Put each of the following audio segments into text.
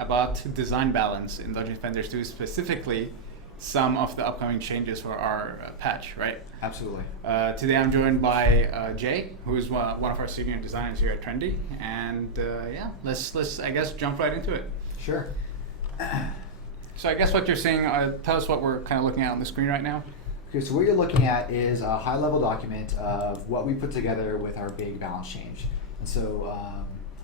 about design balance in Dungeon Defenders 2, specifically some of the upcoming changes for our patch, right? Absolutely. Today I'm joined by Jay, who is one of our senior designers here at Trendy, and let's I guess jump right into it. Sure. So I guess what you're saying, tell us what we're kind of looking at on the screen right now. Okay, so what you're looking at is a high-level document of what we put together with our big balance change. And so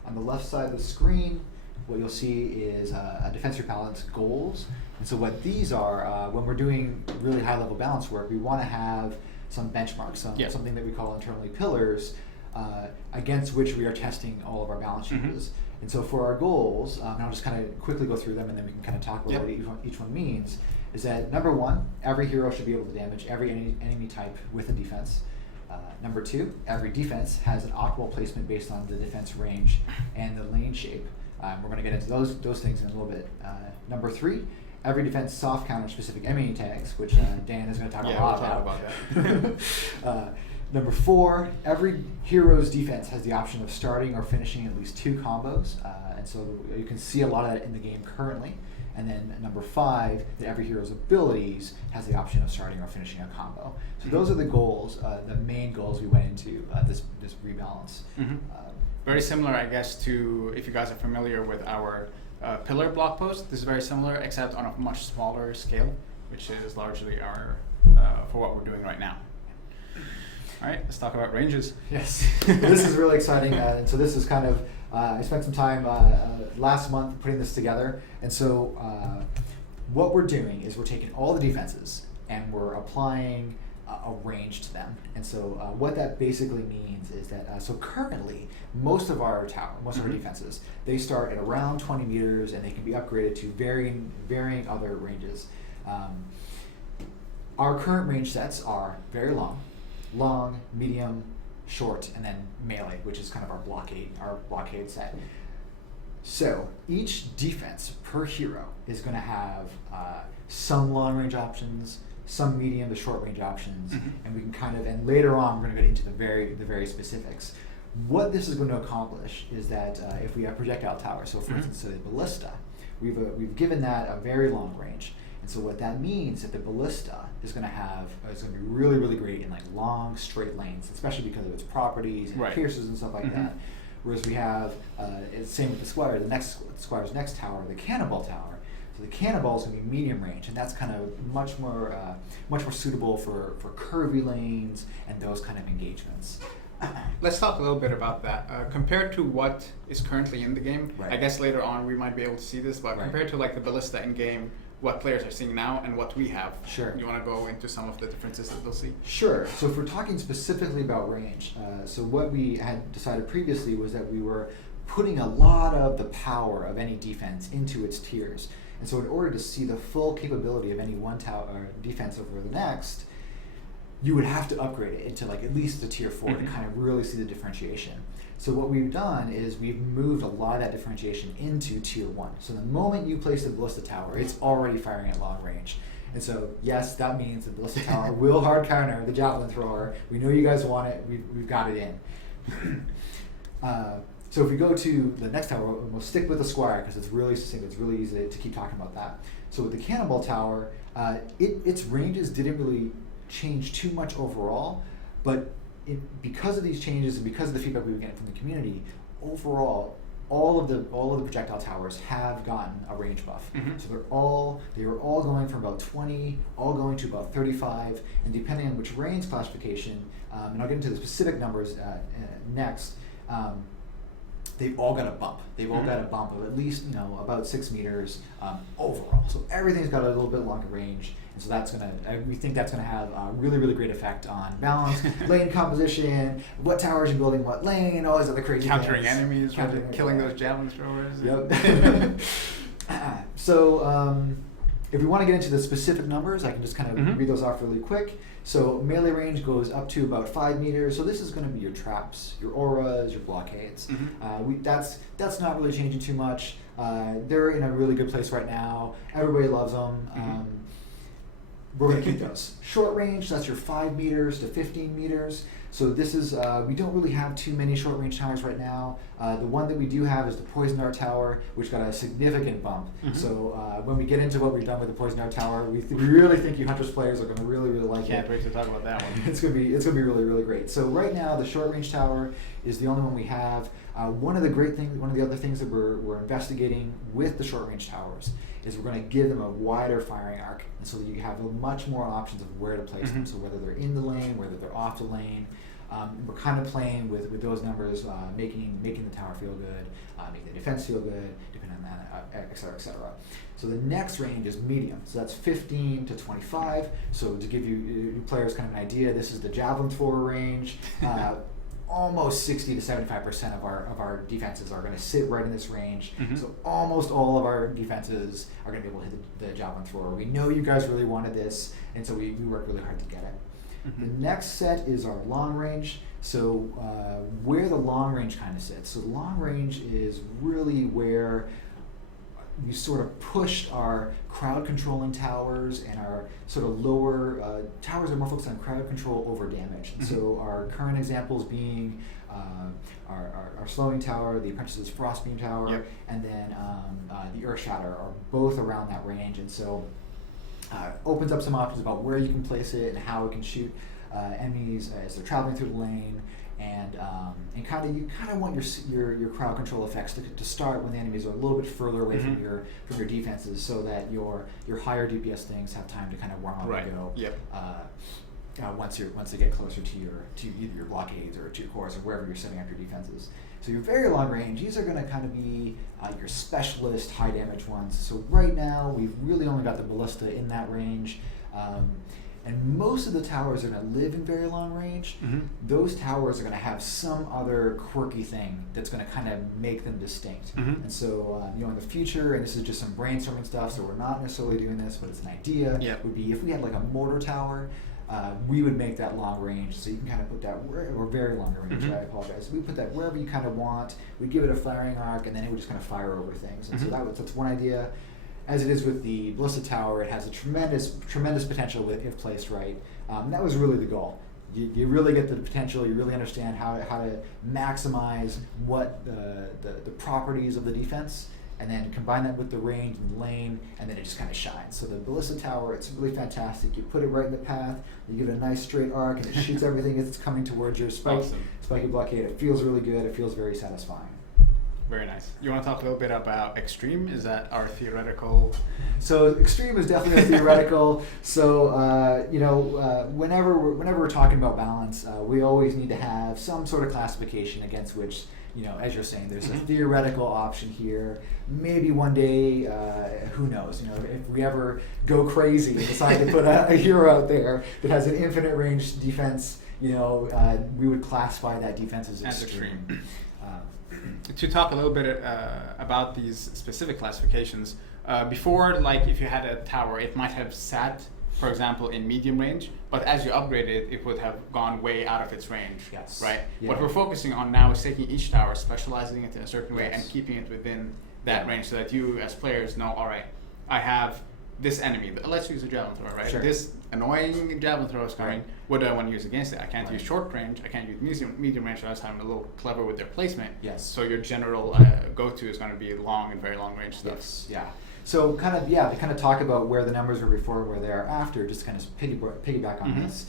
on the left side of the screen, what you'll see is a defense balance goals. And so what these are, when we're doing really high-level balance work, we want to have some benchmarks, something that we call internally pillars, against which we are testing all of our balance changes. And so for our goals, and I'll just kind of quickly go through them and then we can kind of talk about what each one means, is that number one, every hero should be able to damage every enemy type with a defense. Number two, every defense has an optimal placement based on the defense range and the lane shape. We're going to get into those things in a little bit. Number three, every defense soft counter specific enemy tags, which Dan is going to talk a lot about that. Number four, every hero's defense has the option of starting or finishing at least 2 combos, and so you can see a lot of that in the game currently. And then number five, that every hero's abilities has the option of starting or finishing a combo. So those are the goals, the main goals we went into this rebalance. Very similar, I guess, to if you guys are familiar with our pillar blog post. This is very similar, except on a much smaller scale, which is largely our for what we're doing right now. All right, let's talk about ranges. Yes, this is really exciting. And so this is kind of, I spent some time last month putting this together. And so what we're doing is we're taking all the defenses and we're applying a range to them. And so what that basically means is that, so currently, most of our defenses, they start at around 20 meters and they can be upgraded to varying other ranges. Our current range sets are very long, medium, short, and then melee, which is kind of our blockade set. So each defense per hero is going to have some long range options, some medium to short range options, and we can and later on we're going to get into the very specifics. What this is going to accomplish is that if we have projectile towers, so for instance, the ballista, we've given that a very long range. And so what that means is that the ballista is going to be really, really great in like long straight lanes, especially because of its properties and pierces and stuff like that. Whereas we have, same with the squire, squire's next tower, the cannonball tower. So the cannonball is going to be medium range, and that's kind of much more suitable for curvy lanes and those kind of engagements. Let's talk a little bit about that. Compared to what is currently in the game, I guess later on we might be able to see this, but compared to like the ballista in game, what players are seeing now and what we have. Sure. You want to go into some of the differences that they'll see? Sure. So if we're talking specifically about range, so what we had decided previously was that we were putting a lot of the power of any defense into its tiers. And so in order to see the full capability of any one tower defense over the next, you would have to upgrade it into like at least the tier 4 to kind of really see the differentiation. So what we've done is we've moved a lot of that differentiation into tier 1. So the moment you place the ballista tower, it's already firing at long range. And so yes, that means the ballista tower will hard counter the javelin thrower. We know you guys want it. We've got it in. So if we go to the next tower, we'll stick with the squire because it's really succinct. It's really easy to keep talking about that. So with the cannonball tower, its ranges didn't really change too much overall, but because of these changes and because of the feedback we were getting from the community, overall, all of the projectile towers have gotten a range buff. So they were all going from about 20, all going to about 35, and depending on which range classification, and I'll get into the specific numbers next. They've all got a bump. They've all got a bump of at least about 6 meters overall. So everything's got a little bit longer range. And so we think that's gonna have a really, really great effect on balance, lane composition, what towers you're building, what lane, all these other crazy countering things. Enemies, killing those javelin throwers. Yep. So if we want to get into the specific numbers, I can just kind of read those off really quick. So melee range goes up to about 5 meters. So this is going to be your traps, your auras, your blockades. That's not really changing too much. They're in a really good place right now. Everybody loves them. we're going to keep those. Short range, that's your 5 meters to 15 meters. So this is, we don't really have too many short range towers right now. The one that we do have is the Poison Dart Tower, which got a significant bump. So when we get into what we've done with the Poison Dart Tower, we really think you Huntress players are going to really like it. Can't wait to talk about that one. It's gonna be really great. So right now the short range tower is the only one we have. One of the other things that we're investigating with the short range towers is we're going to give them a wider firing arc, and so that you have much more options of where to place them. So whether they're in the lane, whether they're off the lane. We're kind of playing with those numbers, making the tower feel good, making the defense feel good, depending on that, et cetera, et cetera. So the next range is medium. So that's 15 to 25. So to give you players kind of an idea, this is the javelin thrower range. Almost 60 to 75% of our defenses are going to sit right in this range. So almost all of our defenses are going to be able to hit the javelin thrower. We know you guys really wanted this, and so we worked really hard to get it. The next set is our long range. So where the long range kind of sits. So long range is really where we sort of pushed our crowd controlling towers, and our sort of lower towers are more focused on crowd control over damage. And so our current examples being our slowing tower, the Apprentice's Frostbeam Tower, and then the Earth Shatter are both around that range. And so opens up some options about where you can place it and how it can shoot enemies as they're traveling through the lane, and you kind of want your crowd control effects to start when the enemies are a little bit further away from your defenses, so that your higher DPS things have time to kind of warm up and go. Once they get closer to either your blockades or to your cores or wherever you're setting up your defenses. So your very long range, these are going to kind of be your specialist high damage ones. So right now we've really only got the ballista in that range, and most of the towers are going to live in very long range. Those towers are going to have some other quirky thing that's going to kind of make them distinct. And so in the future, and this is just some brainstorming stuff, so we're not necessarily doing this, but it's an idea, would be if we had like a mortar tower, we would make that long range, so you can kind of put that or very long range. I apologize. We put that wherever you kind of want. We give it a firing arc, and then it would just kind of fire over things. And so that's one idea. As it is with the Ballista Tower, it has a tremendous potential if placed right. That was really the goal. You really get the potential. You really understand how to maximize what the properties of the defense, and then combine that with the range and the lane, and then it just kind of shines. So the Ballista Tower, it's really fantastic. You put it right in the path, you give it a nice straight arc, and it shoots everything as it's coming towards your spiky blockade. It feels really good. It feels very satisfying. Very nice. You want to talk a little bit about Extreme? Is that our theoretical? So Extreme is definitely a theoretical. So whenever we're talking about balance, we always need to have some sort of classification against which, as you're saying, there's a theoretical option here. Maybe one day, who knows? If we ever go crazy and decide to put a hero out there that has an infinite range defense, we would classify that defense as extreme. To talk a little bit about these specific classifications, before, like if you had a tower, it might have sat, for example, in medium range, but as you upgrade it, it would have gone way out of its range, right? Yeah. What we're focusing on now is taking each tower, specializing it in a certain way, and keeping it within that range, so that you as players know, all right, I have this enemy, let's use a javelin thrower, right? This annoying javelin thrower is coming. What do I want to use against it? I can't use short range, I can't use medium range, so I was having a little clever with their placement. So your general go-to is going to be long and very long range stuff. So to kind of talk about where the numbers were before and where they are after, just kind of piggyback on this.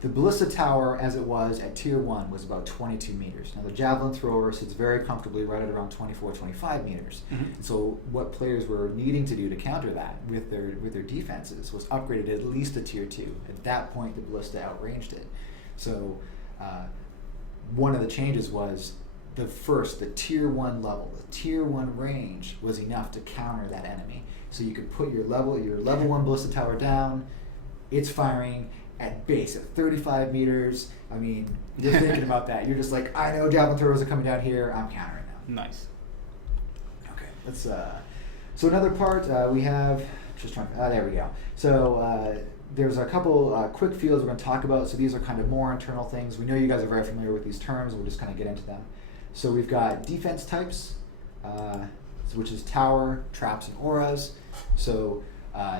The Ballista Tower, as it was at Tier 1, was about 22 meters. Now the Javelin Thrower sits very comfortably right at around 24, 25 meters. And so what players were needing to do to counter that with their defenses was upgrade it at least to Tier 2. At that point, the Ballista outranged it. So one of the changes was the Tier 1 level. The Tier 1 range was enough to counter that enemy. So you could put your level 1 Ballista Tower down, it's firing at base at 35 meters. I mean, you're thinking about that. You're just like, I know javelin throwers are coming down here. I'm countering them. Nice. Okay, let's. So another part we have. There we go. So there's a couple quick fields we're going to talk about. So these are kind of more internal things. We know you guys are very familiar with these terms. We'll just kind of get into them. So we've got defense types, which is tower, traps, and auras. So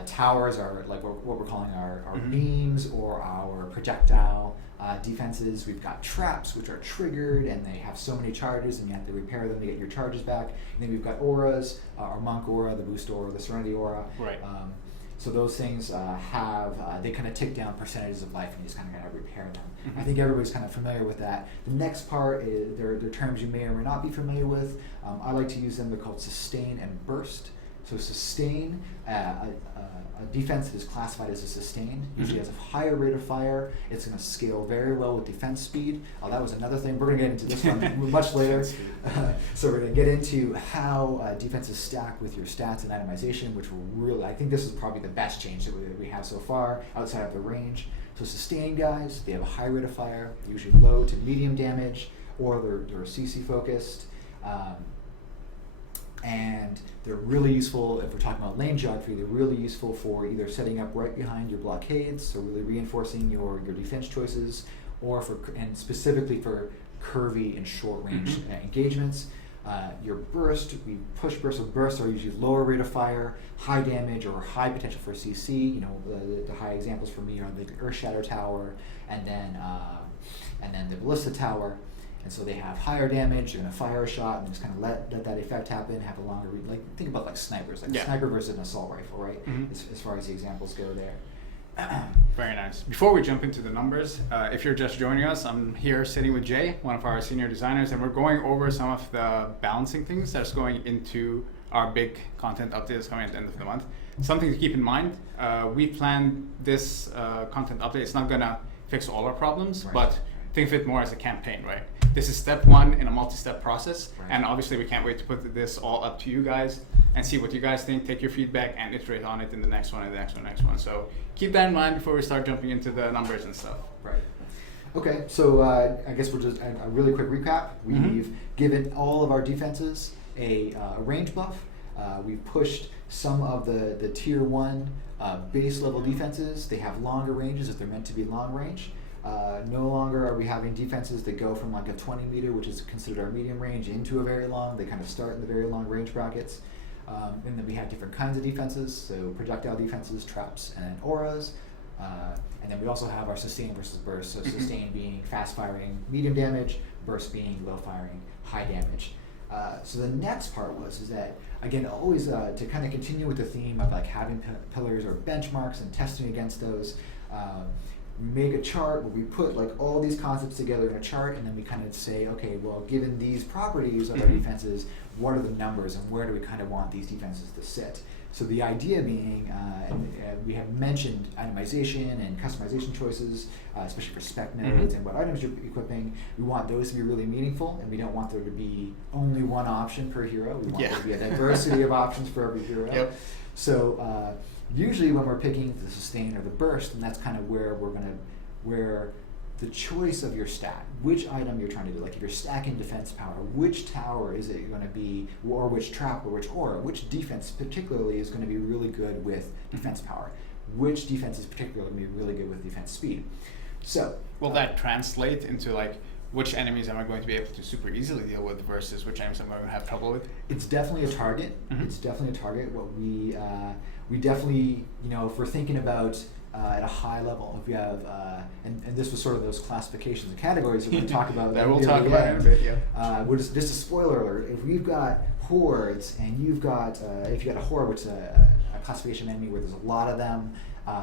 Towers are like what we're calling our beams or our projectile defenses. We've got traps, which are triggered and they have so many charges and you have to repair them to get your charges back. And then we've got auras, our Monk Aura, the Boost Aura, the Serenity Aura. Right. So those things they kind of tick down percentages of life and you just kind of gotta repair them. I think everybody's kind of familiar with that. The next part is, they're terms you may or may not be familiar with. I like to use them, they're called sustain and burst. So sustain, a defense that is classified as a sustain usually has a higher rate of fire. It's going to scale very well with defense speed. That was another thing. We're going to get into this one much later. So we're going to get into how defenses stack with your stats and itemization, which will really, I think this is probably the best change that we have so far outside of the range. So sustain guys, they have a high rate of fire, usually low to medium damage, or they're CC focused. And they're really useful, if we're talking about lane geography, they're really useful for either setting up right behind your blockades, so really reinforcing your defense choices, or and specifically for curvy and short range engagements. Your burst, we push burst, so bursts are usually lower rate of fire, high damage, or high potential for CC. You know, the high examples for me are the Earth Shatter Tower, and then the Ballista Tower. And so they have higher damage, they're going to fire a shot and just kind of let that effect happen, have a longer read. Like, think about like snipers, like a sniper versus an assault rifle, right? As far as the examples go there. Very nice. Before we jump into the numbers, if you're just joining us, I'm here sitting with Jay, one of our senior designers, and we're going over some of the balancing things that's going into our big content update that's coming at the end of the month. Something to keep in mind, we planned this content update. It's not going to fix all our problems, but think of it more as a campaign, right? This is step one in a multi-step process, and obviously we can't wait to put this all up to you guys and see what you guys think, take your feedback, and iterate on it in the next one and the next one, next one. So keep that in mind before we start jumping into the numbers and stuff. Right. Okay, so I guess we'll just a really quick recap. We've given all of our defenses a range buff. We've pushed some of the tier 1 base level defenses. They have longer ranges if they're meant to be long range. No longer are we having defenses that go from like a 20 meter, which is considered our medium range, into a very long. They kind of start in the very long range brackets. And then we have different kinds of defenses, so projectile defenses, traps, and then auras. And then we also have our sustain versus burst, so sustain being fast firing, medium damage, burst being low firing, high damage. So the next part is that, again, always to kind of continue with the theme of like having pillars or benchmarks and testing against those. We make a chart where we put like all these concepts together in a chart, and then we kind of say, okay, well, given these properties of our defenses, what are the numbers and where do we kind of want these defenses to sit? So the idea being, we have mentioned itemization and customization choices, especially for spec nodes and what items you're equipping. We want those to be really meaningful, and we don't want there to be only one option per hero. We want there to be a diversity of options for every hero. So usually when we're picking the sustain or the burst, and that's kind of where where the choice of your stack, which item you're trying to do, like if you're stacking defense power, which tower is it going to be, or which trap, or which aura, which defense particularly is going to be really good with defense power, which defense is particularly going to be really good with defense speed. So will that translate into like which enemies am I going to be able to super easily deal with versus which enemies I'm going to have trouble with? It's definitely a target. It's definitely a target. What we definitely, you know, if we're thinking about at a high level, if we have, and this was sort of those classifications and categories that we're going to talk about. That we'll talk about in a bit, Just a spoiler alert, if we've got hordes and you've got, if you got a horde, which is a classification enemy where there's a lot of them,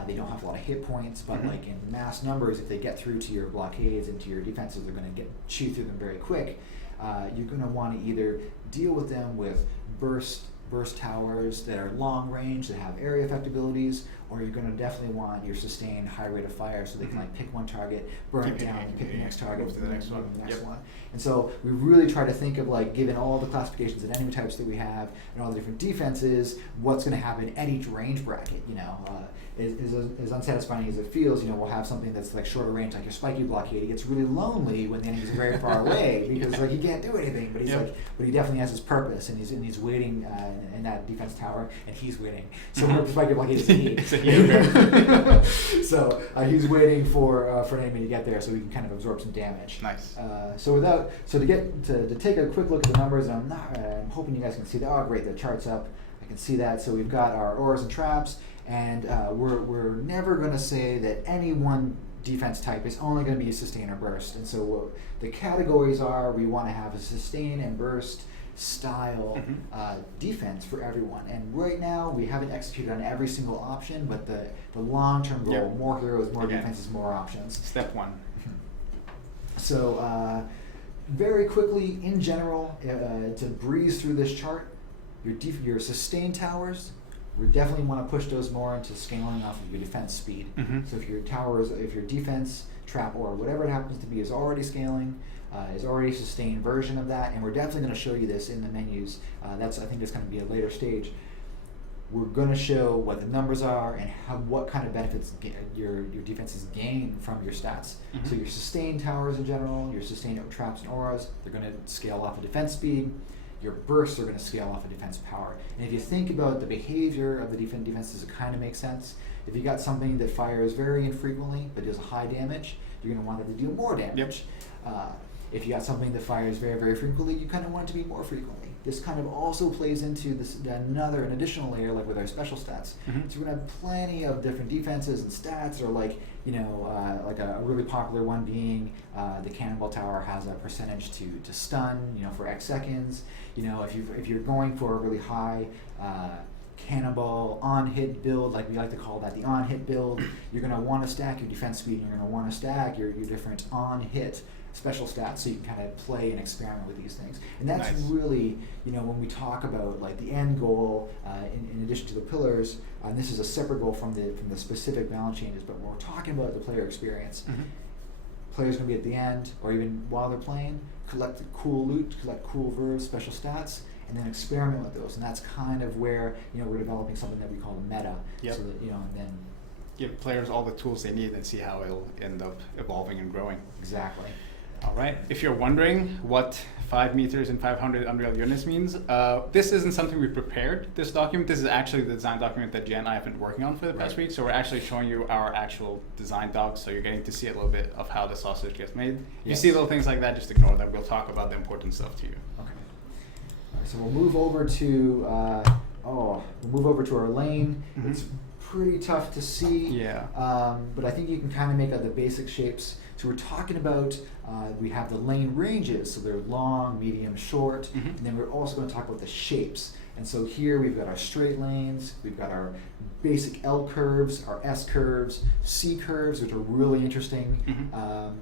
they don't have a lot of hit points, but like in mass numbers, if they get through to your blockades and to your defenses, they're going to chew through them very quick. You're going to want to either deal with them with burst towers that are long range, that have area effect abilities, or you're going to definitely want your sustained high rate of fire so they can like pick one target, burn it down, pick the next target, move to the next one. And so we really try to think of like, given all the classifications and enemy types that we have and all the different defenses, what's going to happen at each range bracket, you know. As unsatisfying as it feels, you know, we'll have something that's like shorter range, like your spiky blockade. He gets really lonely when the enemy's very far away because like he can't do anything, but he's but he definitely has his purpose, and he's waiting in that defense tower, and he's waiting. So the spiky blockade is he. So he's waiting for an enemy to get there, so we can kind of absorb some damage. Nice. To take a quick look at the numbers, and I'm hoping you guys can see that. Oh, great, the chart's up. I can see that. So we've got our auras and traps, And we're never going to say that any one defense type is only going to be sustain or burst. And so what the categories are, we want to have a sustain and burst style defense for everyone. And right now we haven't executed on every single option, but the long-term goal, more heroes, more defenses, more options. Step one. So very quickly, in general, to breeze through this chart, your sustain towers, we definitely want to push those more into scaling off of your defense speed. So if your towers, if your defense, trap, or whatever it happens to be is already scaling, is already a sustained version of that, and we're definitely going to show you this in the menus. I think that's going to be a later stage. We're going to show what the numbers are and what kind of benefits your defenses gain from your stats. So your sustained towers in general, your sustained traps and auras, they're going to scale off of defense speed. Your bursts are going to scale off of defense power. And if you think about the behavior of the defenses, it kind of makes sense. If you got something that fires very infrequently but does high damage, you're going to want it to do more damage. If you got something that fires very, very frequently, you kind of want it to be more frequently. This kind of also plays into an additional layer, like with our special stats. So we're going to have plenty of different defenses and stats, or like a really popular one being the Cannonball Tower has a percentage to stun, for X seconds. If you're going for a really high Cannonball on-hit build, like we like to call that the on-hit build, you're going to want to stack your defense speed, and you're going to want to stack your different on-hit special stats, so you can kind of play and experiment with these things. And that's really, when we talk about like the end goal, in addition to the pillars, and this is a separate goal from the specific balance changes, but when we're talking about the player experience, players going to be at the end, or even while they're playing, collect cool loot, collect cool verbs, special stats, and then experiment with those. And that's kind of where we're developing something that we call the meta. So that and then give players all the tools they need and see how it'll end up evolving and growing. Exactly. All right. If you're wondering what 5 meters and 500 Unreal units means, this isn't something we prepared, this document. This is actually the design document that Jen and I have been working on for the past week. So we're actually showing you our actual design docs, so you're getting to see a little bit of how the sausage gets made. If you see little things like that, just ignore them. We'll talk about the important stuff to you. Okay. All right, so we'll move over to our lane. It's pretty tough to see. But I think you can kind of make out the basic shapes. So we're talking about, we have the lane ranges, so they're long, medium, short, and then we're also going to talk about the shapes. And so here we've got our straight lanes, we've got our basic L curves, our S curves, C curves, which are really interesting,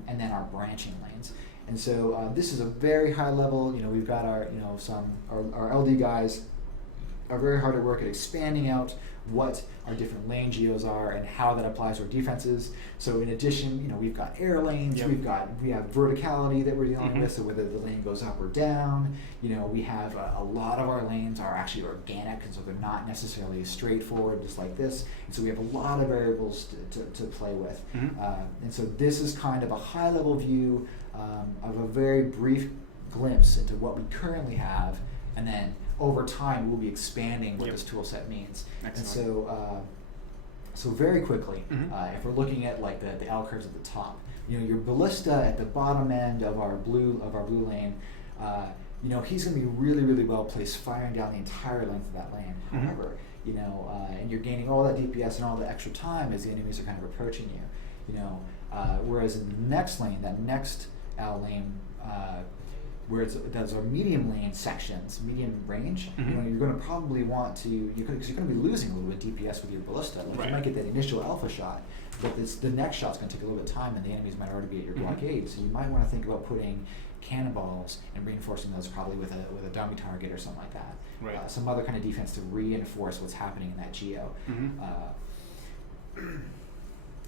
and then our branching lanes. And so this is a very high level. We've got our LD guys are very hard at work at expanding out what our different lane geos are and how that applies to our defenses. So in addition, we've got air lanes, we have verticality that we're dealing with, so whether the lane goes up or down. We have a lot of our lanes are actually organic, and so they're not necessarily straightforward just like this. And so we have a lot of variables to play with. And so this is kind of a high level view of a very brief glimpse into what we currently have, and then over time we'll be expanding what this tool set means. Excellent. And so very quickly, if we're looking at like the L curves at the top, your ballista at the bottom end of our blue lane, he's going to be really, really well placed, firing down the entire length of that lane. However, and you're gaining all that DPS and all the extra time as the enemies are kind of approaching you. Whereas in the next lane, that next L lane, where those are medium lane sections, medium range, you're going to probably want to, because you're going to be losing a little bit of DPS with your ballista. You might get that initial alpha shot, but the next shot's going to take a little bit of time, and the enemies might already be at your blockade. So you might want to think about putting cannonballs and reinforcing those probably with a dummy target or something like that. Some other kind of defense to reinforce what's happening in that geo.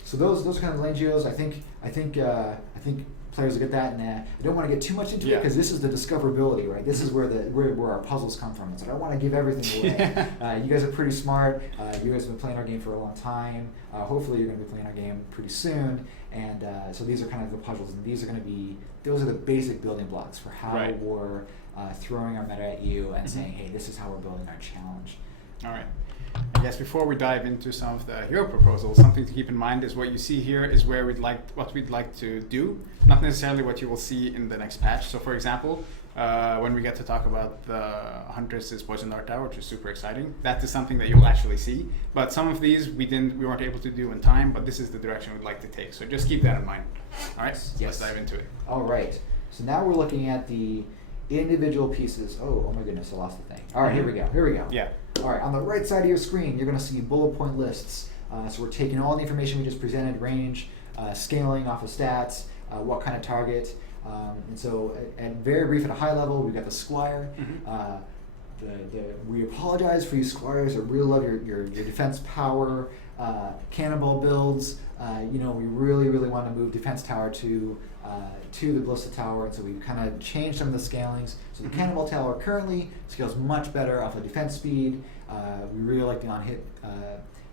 So those are kind of lane geos. I think players will get that, and I don't want to get too much into it because this is the discoverability, right? This is where our puzzles come from. So I don't want to give everything away. You guys are pretty smart. You guys have been playing our game for a long time. Hopefully you're going to be playing our game pretty soon. And so these are kind of the puzzles, and those are the basic building blocks for how we're throwing our meta at you and saying, hey, this is how we're building our challenge. All right. I guess before we dive into some of the hero proposals, something to keep in mind is what you see here is what we'd like to do, not necessarily what you will see in the next patch. So for example, when we get to talk about the Huntress's Poison Dart Tower, which is super exciting. That is something that you'll actually see. But some of these we weren't able to do in time, but this is the direction we'd like to take. So just keep that in mind. All right, so let's dive into it. All right. So now we're looking at the individual pieces. Oh my goodness, I lost the thing. All right, here we go. Yeah. All right, on the right side of your screen, you're going to see bullet point lists. So we're taking all the information we just presented, range, scaling off of stats, what kind of target. And so, and very brief at a high level, we've got the Squire. We apologize for you Squires. I really love your defense power, cannonball builds. We really want to move defense tower to the Ballista Tower, and so we've kind of changed some of the scalings. So the Cannonball Tower currently scales much better off of defense speed. We really like the on-hit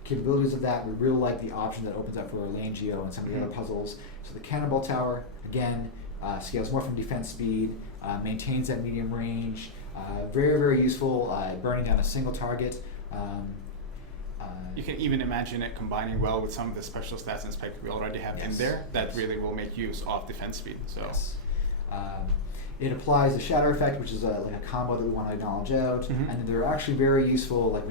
capabilities of that. We really like the option that opens up for lane geo and some of the other puzzles. So the Cannonball Tower, again, scales more from defense speed, maintains that medium range, very, very useful burning down a single target. You can even imagine it combining well with some of the special stats and spec we already have in there that really will make use of defense speed. So, it applies the shatter effect, which is like a combo that we want to acknowledge out, and they're actually very useful. Like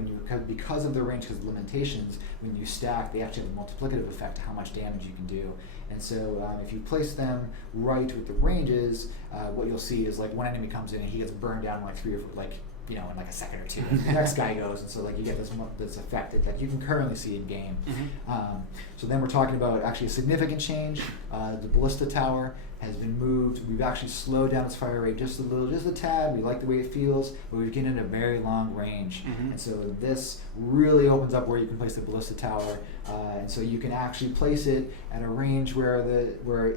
because of their range, because of limitations, when you stack, they actually have a multiplicative effect to how much damage you can do. And so if you place them right with the ranges, what you'll see is like one enemy comes in and he gets burned down in like 3 or 4, in like a second or two. The next guy goes, and so like you get this effect that you can currently see in game. So then we're talking about actually a significant change. The Ballista Tower has been moved. We've actually slowed down its fire rate just a tad. We like the way it feels, but we've getting a very long range. And so this really opens up where you can place the Ballista Tower, and so you can actually place it at a range where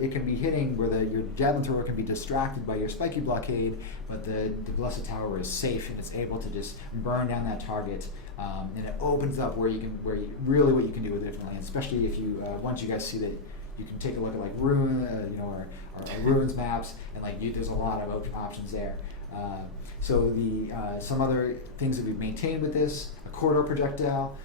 it can be hitting, where your javelin thrower can be distracted by your spiky blockade, but the Ballista Tower is safe and it's able to just burn down that target. And it opens up where really what you can do with it differently, and especially if you once you guys see that. You can take a look at like Rune, or Runes maps, and there's a lot of options there. So some other things that we've maintained with this: a corridor projectile.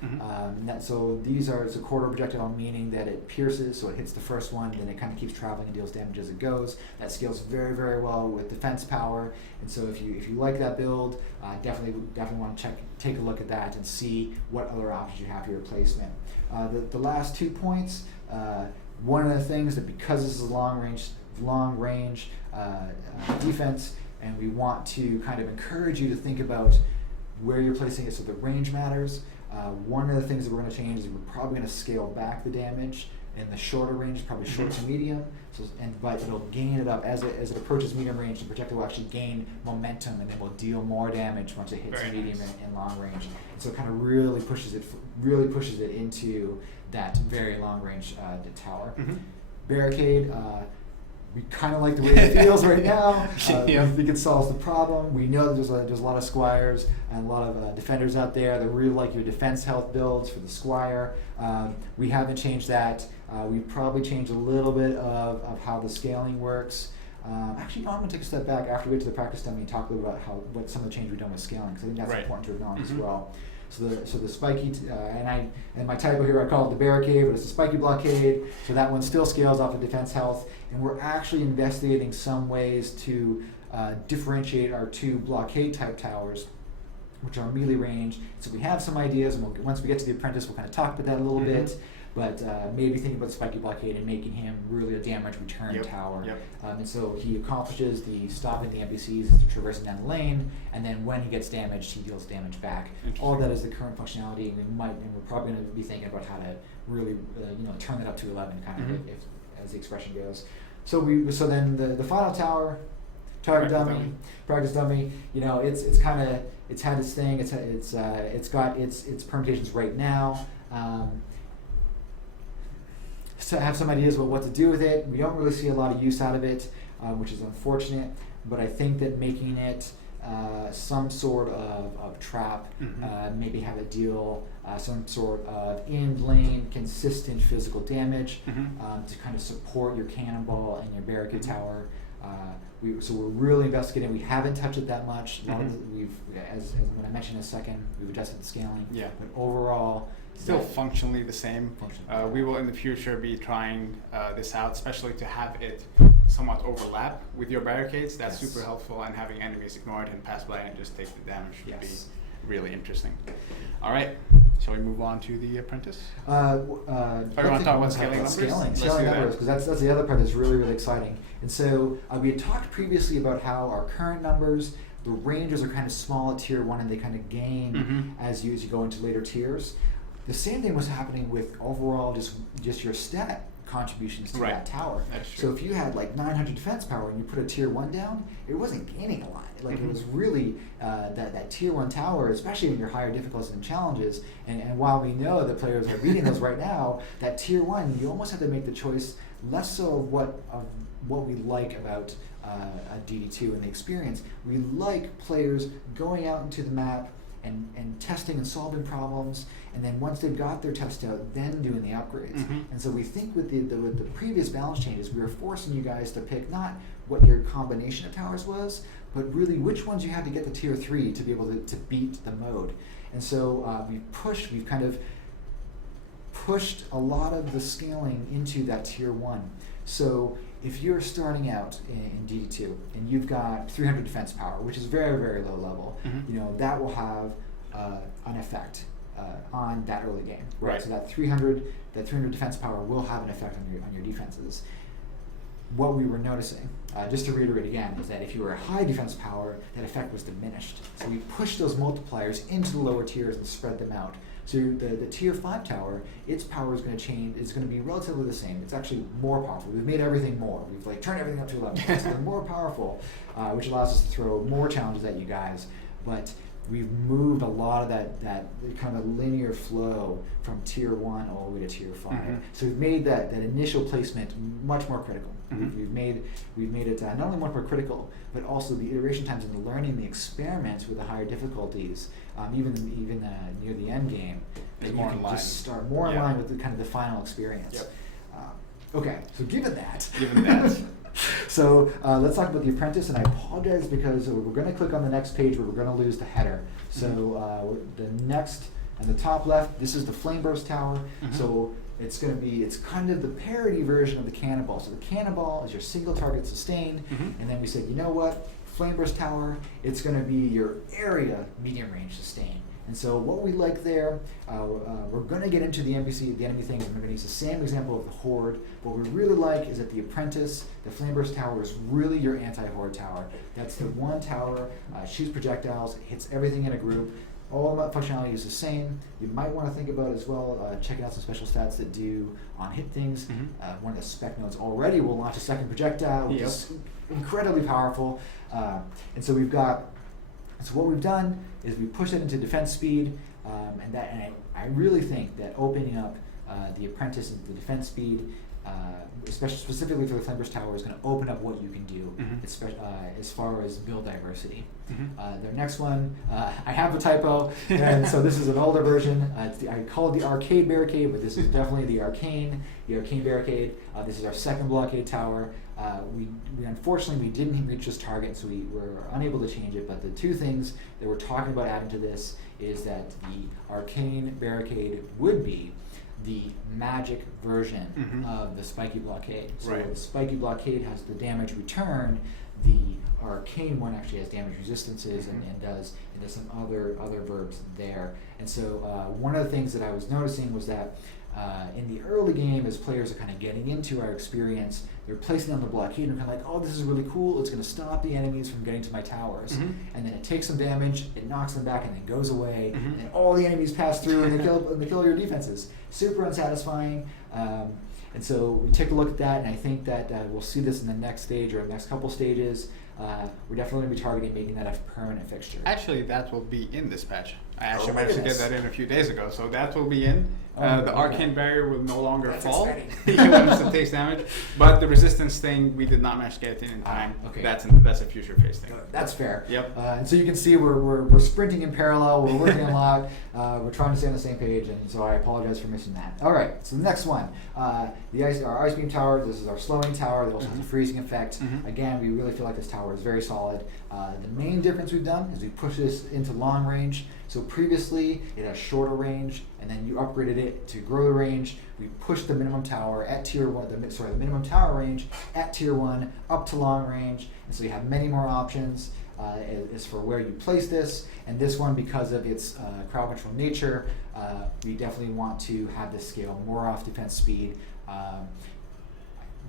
So these are a corridor projectile, meaning that it pierces, so it hits the first one, then it kind of keeps traveling and deals damage as it goes. That scales very, very well with defense power, and so if you like that build, definitely want to take a look at that and see what other options you have for your placement. The last 2 points. One of the things that, because this is a long range defense, and we want to kind of encourage you to think about where you're placing it so the range matters. One of the things that we're going to change is we're probably going to scale back the damage in the shorter range, probably short to medium. But it'll gain it up as it approaches medium range. The projectile will actually gain momentum, and then will deal more damage once it hits medium and long range. And so it kind of really pushes it into that very long range tower. Barricade. We kind of like the way it feels right now. We think it solves the problem. We know that there's a lot of Squires and a lot of defenders out there that really like your defense health builds for the Squire. We haven't changed that. We've probably changed a little bit of how the scaling works. Actually, no, I'm going to take a step back after we get to the practice dummy and talk a little about what some of the changes we've done with scaling, because I think that's important to acknowledge as well. So the spiky, and my typo here, I call it the barricade, but it's the spiky blockade. So that one still scales off of defense health, and we're actually investigating some ways to differentiate our 2 blockade type towers, which are melee range. So we have some ideas, and once we get to the apprentice, we'll kind of talk about that a little bit. But maybe thinking about the spiky blockade and making him really a damage return tower. And so he accomplishes the stopping the NPCs, traversing down the lane, and then when he gets damaged, he deals damage back. All that is the current functionality, and we're probably going to be thinking about how to really turn that up to 11, kind of if as the expression goes. So then the final tower, target dummy, practice dummy. It's had its thing. It's got its permutations right now. So I have some ideas about what to do with it. We don't really see a lot of use out of it, which is unfortunate, but I think that making it some sort of trap, maybe have it deal some sort of in-lane consistent physical damage to kind of support your cannonball and your barricade tower. So we're really investigating. We haven't touched it that much. As when I mentioned in a second, we've adjusted the scaling. But overall, still functionally the same. We will in the future be trying this out, especially to have it somewhat overlap with your barricades, that's Yes. super helpful, and having enemies ignore it and pass by and just take the damage would Yes. be really interesting. All right, shall we move on to the apprentice? You want to talk about scaling numbers? Scaling Let's do numbers, that. because that's the other part that's really, really exciting. And so we had talked previously about how our current numbers, the ranges are kind of small at tier 1 and they kind of gain as you go into later tiers. The same thing was happening with overall just your stat contributions to Right. that tower. That's true. So if you had like 900 defense power and you put a tier 1 down, it wasn't gaining a lot. Like it was really that tier 1 tower, especially in your higher difficulties and challenges. And while we know that players are beating those right now, that tier 1, you almost have to make the choice less so of what we like about a DD2 and the experience. We like players going out into the map and testing and solving problems, and then once they've got their test out, then doing the upgrades. And so we think with the previous balance changes, we were forcing you guys to pick not what your combination of towers was, but really which ones you had to get to tier 3 to be able to beat the mode. And so we've kind of pushed a lot of the scaling into that tier 1. So if you're starting out in DD2 and you've got 300 defense power, which is very, very low level, that will have an effect on that early game. Right. So that 300 defense power will have an effect on your defenses. What we were noticing, just to reiterate again, is that if you were a high defense power, that effect was diminished. So we pushed those multipliers into the lower tiers and spread them out. So the tier 5 tower, its power is going to change. It's going to be relatively the same. It's actually more powerful. We've made everything more. We've like turned everything up to 11. So they're more powerful, which allows us to throw more challenges at you guys. But we've moved a lot of that kind of linear flow from tier 1 all the way to tier 5. So we've made that initial placement much more critical. We've made it not only much more critical, but also the iteration times and the learning, the experiments with the higher difficulties, even near the end game, Is that more you can in line. just start more in line with the kind of the final experience. Yep. Okay, so given that. So let's talk about the apprentice, and I apologize because we're going to click on the next page where we're going to lose the header. So the next, in the top left, this is the flame burst tower. So it's kind of the parody version of the cannonball. So the cannonball is your single target sustain, and then we said, you know what, flame burst tower, it's going to be your area medium range sustain. And so what we like there, we're going to get into the enemy things, and we're going to use the same example of the horde. What we really like is that the apprentice, the flame burst tower, is really your anti-horde tower. That's the one tower, shoots projectiles, hits everything in a group. All that functionality is the same. You might want to think about as well checking out some special stats that do on hit things. One of the spec nodes already will launch a second projectile, which is incredibly powerful. And so what we've done is we push it into defense speed, and I really think that opening up the apprentice into the defense speed, especially specifically for the flame burst tower, is going to open up what you can do, as far as build diversity. The next one, I have a typo, and so this is an older version. I call it the arcade barricade, but this is definitely the arcane barricade. This is our second blockade tower. We unfortunately we didn't reach this target, so we were unable to change it. But the two things that we're talking about adding to this is that the arcane barricade would be the magic version of the spiky blockade. So the spiky blockade has the damage return. The arcane one actually has damage resistances and does some other verbs there. And so one of the things that I was noticing was that in the early game, as players are kind of getting into our experience, they're placing on the blockade and kind of like, oh, this is really cool. It's going to stop the enemies from getting to my towers. And then it takes some damage, it knocks them back, and then goes away. And then all the enemies pass through and they kill your defenses. Super unsatisfying. And so we take a look at that, and I think that we'll see this in the next stage or the next couple stages. We're definitely going to be targeting making that a permanent fixture. Actually, that will be in this patch. I actually managed to get that in a few days ago, so that will be in. The arcane barrier will no longer fall even once it takes damage, but the resistance thing we did not manage to get in time. That's a future phase thing. That's fair. Yep. And so you can see we're sprinting in parallel. We're working a lot. We're trying to stay on the same page, and so I apologize for missing that. All right. So the next one, our ice beam tower. This is our slowing tower. That also has a freezing effect. Again, we really feel like this tower is very solid. The main difference we've done is we pushed this into long range. So previously it had shorter range, and then you upgraded it to grow the range. We pushed the minimum tower at tier 1, the minimum tower range at tier 1 up to long range, and so you have many more options as for where you place this. And this one, because of its crowd control nature, we definitely want to have this scale more off defense speed.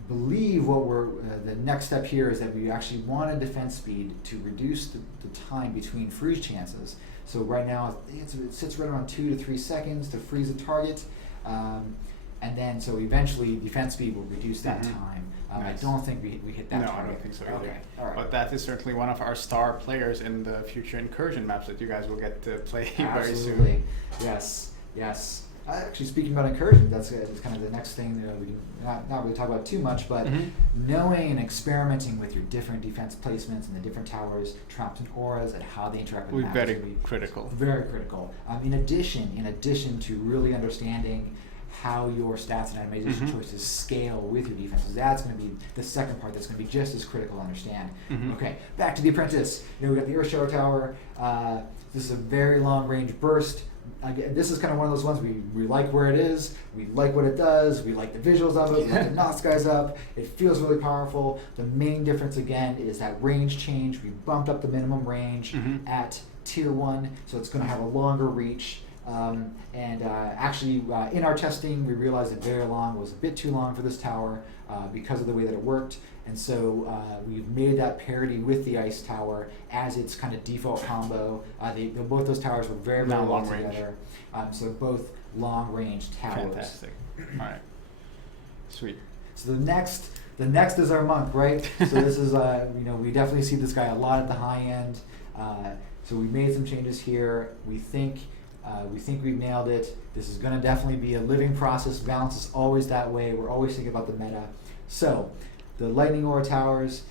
Believe what we're the next step here is that we actually want a defense speed to reduce the time between freeze chances. So right now it sits right around 2 to 3 seconds to freeze a target, and then so eventually defense speed will reduce that time. Nice. I don't think we hit that No, target. I don't think so either. Okay, all right. But that is certainly one of our star players in the future incursion maps that you guys will get to play very soon. Absolutely, yes. Actually, speaking about incursion, that's kind of the next thing that we can not really talk about too much, but knowing and experimenting with your different defense placements and the different towers, traps, and auras, and how they interact with the map is Very gonna be critical. very critical. In addition to really understanding how your stats and itemization choices scale with your defenses, that's going to be the second part that's going to be just as critical to understand. Okay, back to the Apprentice. We got the Earth Shower Tower. This is a very long range burst. Again, this is kind of one of those ones we like where it is, we like what it does, we like the visuals of it, we like it knocks guys up, it feels really powerful. The main difference again is that range change. We bumped up the minimum range at tier 1, so it's going to have a longer reach. Actually, in our testing, we realized that very long was a bit too long for this tower because of the way that it worked. And so we've made that parity with the Ice Tower as its kind of default combo. Both those towers were very, very well together. So both long range towers. Fantastic. All right. Sweet. So the next is our monk, right? So this is we definitely see this guy a lot at the high end. So we made some changes here. We think we've nailed it. This is going to definitely be a living process. Balance is always that way. We're always thinking about the meta. So the Lightning Aura Towers,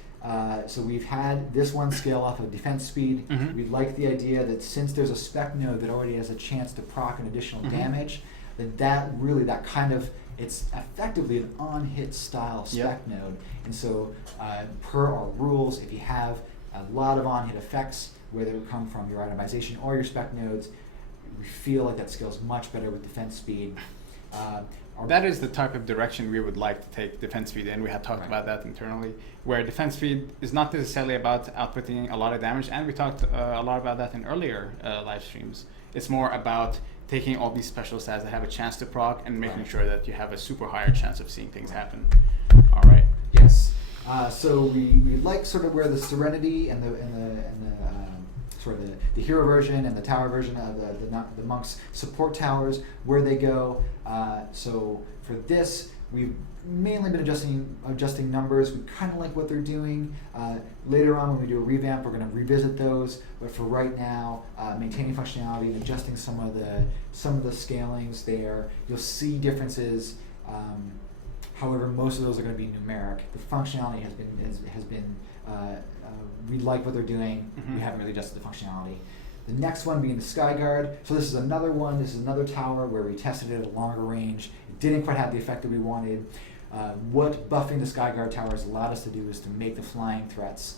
so we've had this one scale off of defense speed. We like the idea that since there's a spec node that already has a chance to proc an additional damage, that kind of, it's effectively an on-hit style spec node. And so per our rules, if you have a lot of on-hit effects, whether it come from your itemization or your spec nodes, we feel like that scales much better with defense speed. That is the type of direction we would like to take defense speed in. We had talked about that internally, where defense speed is not necessarily about outputting a lot of damage, and we talked a lot about that in earlier live streams. It's more about taking all these special stats that have a chance to proc and making sure that you have a super higher chance of seeing things happen. All right. Yes. So we like sort of where the Serenity and the sort of the hero version and the tower version of the monks support towers, where they go. So for this, we've mainly been adjusting numbers. We kind of like what they're doing. Later on, when we do a revamp, we're going to revisit those. But for right now, maintaining functionality and adjusting some of the scalings there. You'll see differences. However, most of those are going to be numeric. The functionality has been. We like what they're doing. We haven't really adjusted the functionality. The next one being the Skyguard. So this is another one. This is another tower where we tested it at a longer range. It didn't quite have the effect that we wanted. What buffing the Skyguard towers allowed us to do is to make the flying threats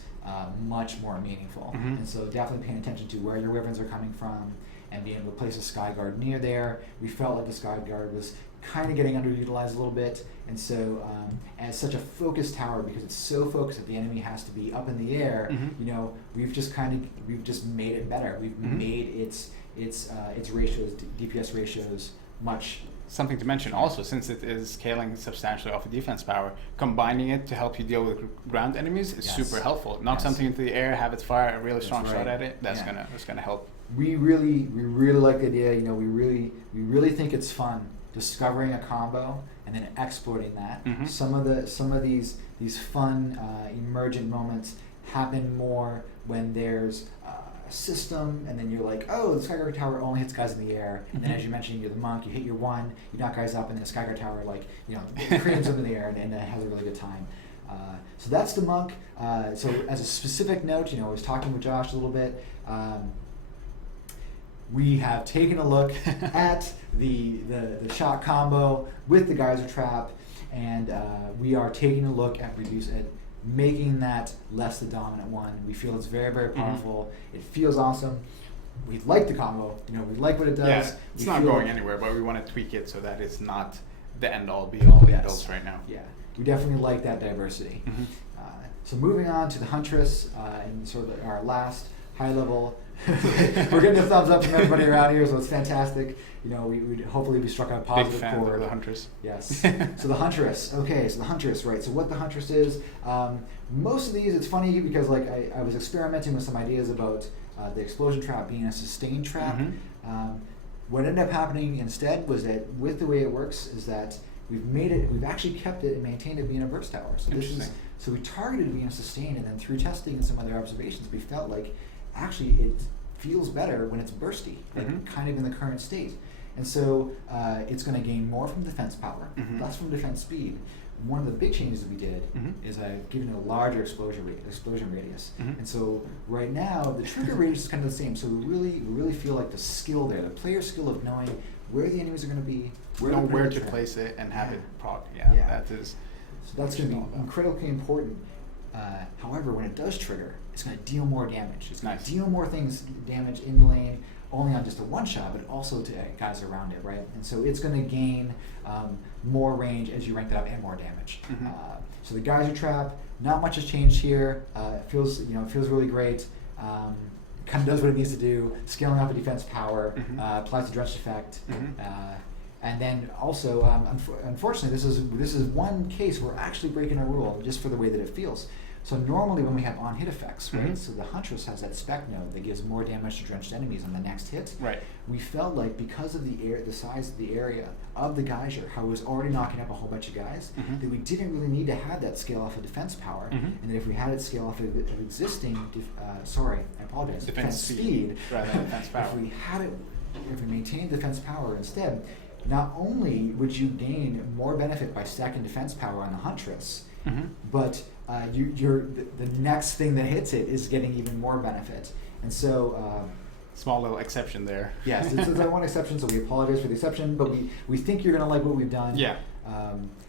much more meaningful. And so definitely paying attention to where your wyverns are coming from and being able to place a Skyguard near there. We felt like the Skyguard was kind of getting underutilized a little bit, and so as such a focused tower, because it's so focused that the enemy has to be up in the air, we've just made it better. We've made its ratios, DPS ratios, much. Something to mention also, since it is scaling substantially off of defense power, combining it to help you deal with ground enemies is super helpful. Knock something into the air, have it fire a really strong shot at it. That's gonna help. We really like the idea. We really think it's fun discovering a combo and then exploiting that. Some of these fun emergent moments happen more when there's a system, and then you're like, oh, the Skyguard Tower only hits guys in the air, and then as you mentioned, you're the monk, you hit your one, you knock guys up, and then the Skyguard Tower creams them in the air and has a really good time. So that's the monk. So as a specific note, I was talking with Josh a little bit. We have taken a look at the shot combo with the geyser trap, and we are taking a look at making that less the dominant one. We feel it's very, very powerful. It feels awesome. We like the combo. You know, we like what it does. Yeah, it's We not feel going like- anywhere, but we want to tweak it so that it's not the end-all, be-all in builds right now. Yeah, we definitely like that diversity. Mhm. So moving on to the Huntress, and sort of our last high level. We're getting a thumbs up from everybody around here, so it's fantastic. You know, we hopefully we struck a Big positive fan chord. of the Huntress. Yes. So the Huntress. Okay, so the Huntress, right. So what the Huntress is, most of these, it's funny because like I was experimenting with some ideas about the explosion trap being a sustained trap. What ended up happening instead was that with the way it works is that we've actually kept it and maintained it being a burst tower. So this is, so we targeted it being a sustain, and then through testing and some other observations, we felt like actually it feels better when it's bursty, like kind of in the current state. And so it's going to gain more from defense power, less from defense speed. One of the big changes that we did is giving it a larger explosion radius. And so right now the trigger radius is kind of the same. So we really feel like the skill there, the player skill of knowing where the enemies are going to be, where to place it and have it proc. Yeah, that is. So that's going to be incredibly important. However, when it does trigger, it's going to deal more damage. It's going to deal more damage in the lane, only on just a one shot, but also to guys around it, right? And so it's going to gain more range as you rank that up and more damage. So the geyser trap, not much has changed here. It feels really great. Kind of does what it needs to do. Scaling up a defense power, applies the drench effect. And then also, unfortunately, this is one case where we're actually breaking a rule just for the way that it feels. So normally when we have on-hit effects, right? So the Huntress has that spec node that gives more damage to drenched enemies on the next hit. Right. We felt like because of the size of the area of the geyser, how it was already knocking up a whole bunch of guys, that we didn't really need to have that scale off of defense power, and that if we had it scale off of existing, defense speed, rather than defense power. If we maintained defense power instead, not only would you gain more benefit by stacking defense power on the Huntress, but the next thing that hits it is getting even more benefit. And so small little exception there. Yes, it's that one exception, so we apologize for the exception, but we think you're going to like what we've done. Yeah.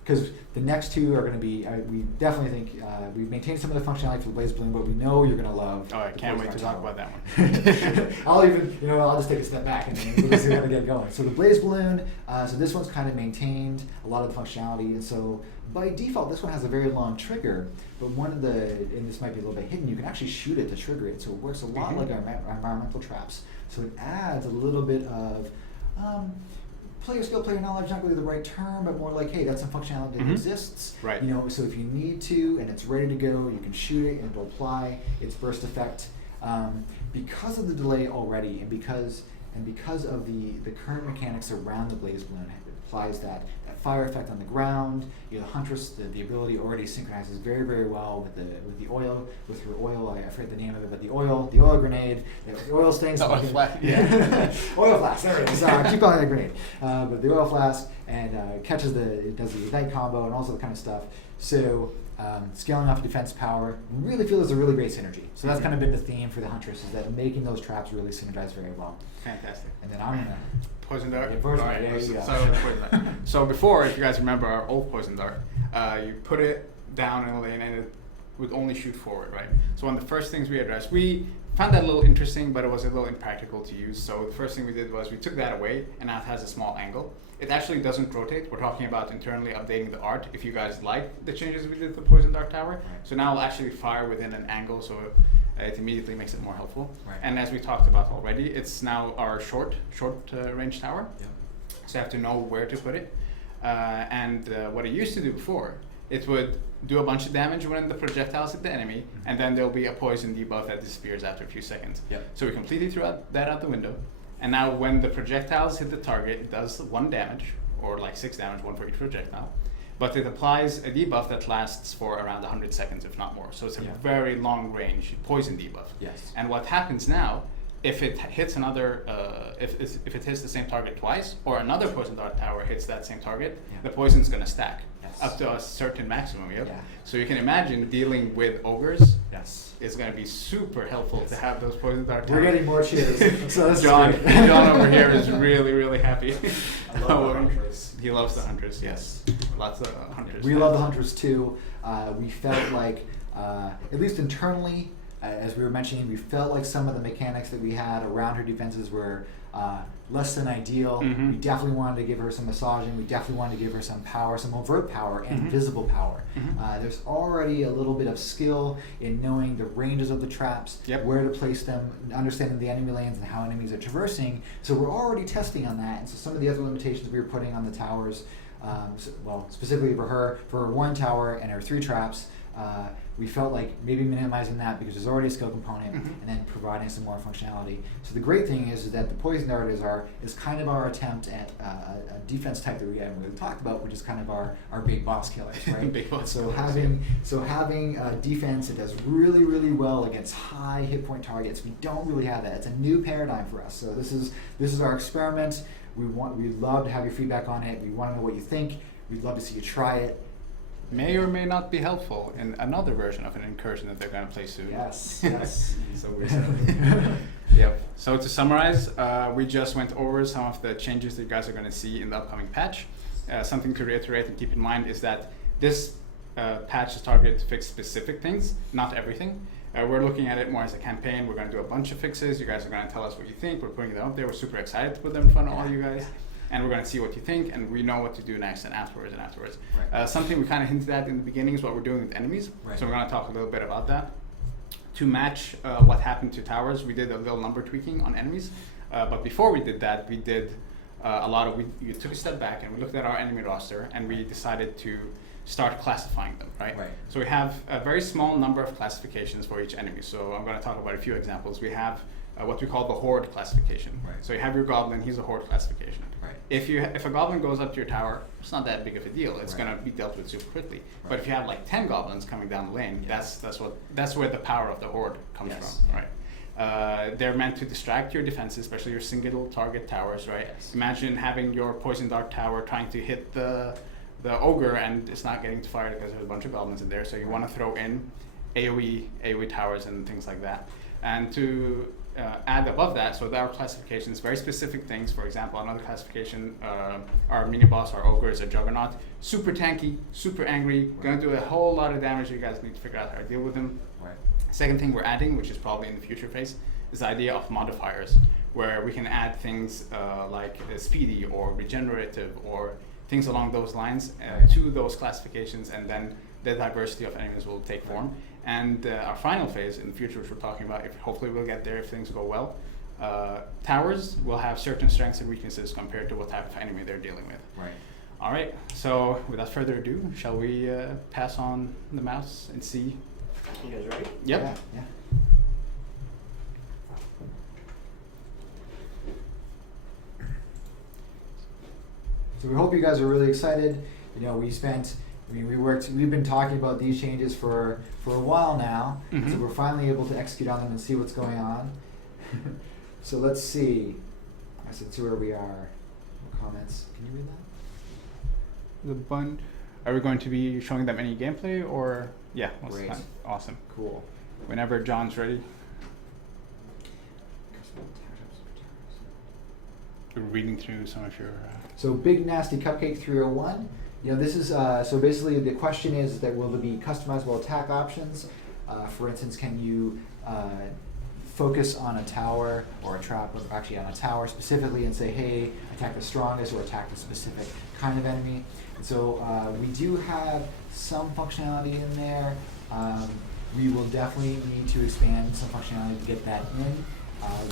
Because the next two are going to be, we definitely think, we've maintained some of the functionality for the Blaze Balloon, but we know you're going to love. Oh, I can't wait to talk about that one. I'll just take a step back and we'll just see how to get going. So the Blaze Balloon, so this one's kind of maintained a lot of the functionality, and so by default, this one has a very long trigger, but and this might be a little bit hidden, you can actually shoot it to trigger it, so it works a lot like our environmental traps. So it adds a little bit of player skill, player knowledge, not really the right term, but more like, hey, that's some functionality that exists. Right. You know, so if you need to and it's ready to go, you can shoot it and it'll apply its burst effect. Because of the delay already, and because of the current mechanics around the Blaze Balloon, it applies that fire effect on the ground. You know, the Huntress, the ability already synchronizes very, very well with her oil. I forget the name of it, but the oil grenade, the oil stings. Oil flask. Yeah. Oil flask. There it is. I keep calling it a grenade, but the oil flask and it does the ignite combo and all sorts of kind of stuff. So scaling off defense power, really feel there's a really great synergy. So that's kind of been the theme for the Huntress, is that making those traps really synergize very well. Fantastic. And then I'm gonna Poison Dart. Yeah, Poison Dart, there you go. Poison Dart. So before, if you guys remember our old Poison Dart, you put it down in a lane and it would only shoot forward, right? So one of the first things we addressed, we found that a little interesting, but it was a little impractical to use. So the first thing we did was we took that away, and now it has a small angle. It actually doesn't rotate. We're talking about internally updating the art. If you guys like the changes we did to the Poison Dart Tower, so now it'll actually fire within an angle, so it immediately makes it more helpful. Right. And as we talked about already, it's now our short range tower. Yep. So you have to know where to put it. And what it used to do before, it would do a bunch of damage when the projectiles hit the enemy, and then there'll be a poison debuff that disappears after a few seconds. Yep. So we completely threw that out the window. And now when the projectiles hit the target, it does 1 damage, or like 6 damage, 1 for each projectile. But it applies a debuff that lasts for around 100 seconds, if not more. So it's a very long range poison debuff. Yes. And what happens now, if it hits another, if it hits the same target twice, or another Poison Dart Tower hits that same target, the poison's going to stack up to a certain maximum. Yep. Yeah. So you can imagine dealing with ogres. Yes. It's going to be super helpful to have those Poison Dart Towers. We're getting more cheers. So John over here is really, really happy. I love the Huntress. He loves the Huntress. Yes. Lots of Huntress. We love the Huntress too. We felt like at least internally, as we were mentioning, we felt like some of the mechanics that we had around her defenses were less than ideal. We definitely wanted to give her some massaging. We definitely wanted to give her some power, some overt power and visible power. There's already a little bit of skill in knowing the ranges of the traps, where to place them, understanding the enemy lanes and how enemies are traversing. So we're already testing on that. And so some of the other limitations we were putting on the towers, well, specifically for her one tower and her 3 traps, we felt like maybe minimizing that because there's already a skill component, and then providing some more functionality. So the great thing is that the poison dart is kind of our attempt at a defense type that we haven't really talked about, which is kind of our big boss killers, right? Big boss so killers. having defense that does really, really well against high hit point targets, we don't really have that. It's a new paradigm for us. So this is our experiment. We'd love to have your feedback on it. We want to know what you think. We'd love to see you try it. May or may not be helpful in another version of an incursion that they're going to play soon. Yes. So yep. So to summarize, we just went over some of the changes that you guys are going to see in the upcoming patch. Something to reiterate and keep in mind is that this patch is targeted to fix specific things, not everything. We're looking at it more as a campaign. We're going to do a bunch of fixes. You guys are going to tell us what you think. We're putting them up there. We're super excited to put them in front of all you guys. And we're going to see what you think, and we know what to do next and afterwards. Right. Something we kind of hinted at in the beginning is what we're doing with enemies. Right. So we're going to talk a little bit about that. To match what happened to towers, we did a little number tweaking on enemies. But before we did that, we did we took a step back and we looked at our enemy roster, and we decided to start classifying them, right? So we have a very small number of classifications for each enemy. So I'm going to talk about a few examples. We have what we call the horde classification. So you have your goblin, he's a horde classification. If a goblin goes up to your tower, it's not that big of a deal. It's going to be dealt with super quickly. But if you have like 10 goblins coming down the lane, that's where the power of the horde comes from, right? They're meant to distract your defenses, especially your single target towers, right? Imagine having your poison dart tower trying to hit the ogre, and it's not getting fired because there's a bunch of goblins in there. So you want to throw in AoE towers and things like that. And to add above that, so our classifications, very specific things. For example, another classification, our mini boss, our ogre, is a juggernaut. Super tanky, super angry, gonna do a whole lot of damage. You guys need to figure out how to deal with him. Second thing we're adding, which is probably in the future phase, is the idea of modifiers, where we can add things like speedy or regenerative or things along those lines to those classifications, and then the diversity of enemies will take form. And our final phase in the future, which we're talking about, hopefully we'll get there if things go well, towers will have certain strengths and weaknesses compared to what type of enemy they're dealing with. All right, so without further ado, shall we pass on the mouse and see? You guys ready? Yep. Yeah. So we hope you guys are really excited. You know, we've been talking about these changes for a while now, so we're finally able to execute on them and see what's going on. So let's see. I said, see where we are. Comments. Can you read that? Are we going to be showing them any gameplay, or Great. Awesome. Cool. Whenever John's ready. We're reading through some of your. So Big Nasty Cupcake 301. You know, this is so basically the question is that will there be customizable attack options? For instance, can you focus on a tower or a trap, or actually on a tower specifically, and say, hey, attack the strongest or attack the specific kind of enemy? And so we do have some functionality in there. We will definitely need to expand some functionality to get that in.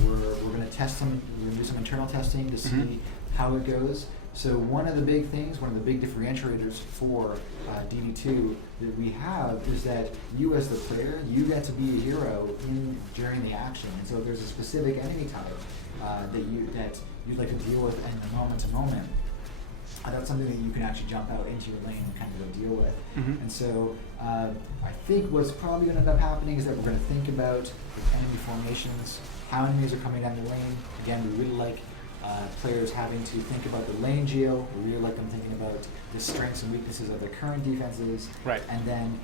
We're going to test some. We're going to do some internal testing to see how it goes. So one of the big things, one of the big differentiators for DD2 that we have is that you as the player, you get to be a hero during the action. And so if there's a specific enemy type that you'd like to deal with in the moment to moment, that's something that you can actually jump out into your lane and kind of go deal with. And so I think what's probably going to end up happening is that we're going to think about the enemy formations, how enemies are coming down the lane. Again, we really like players having to think about the lane geo. We really like them thinking about the strengths and weaknesses of their current defenses. And then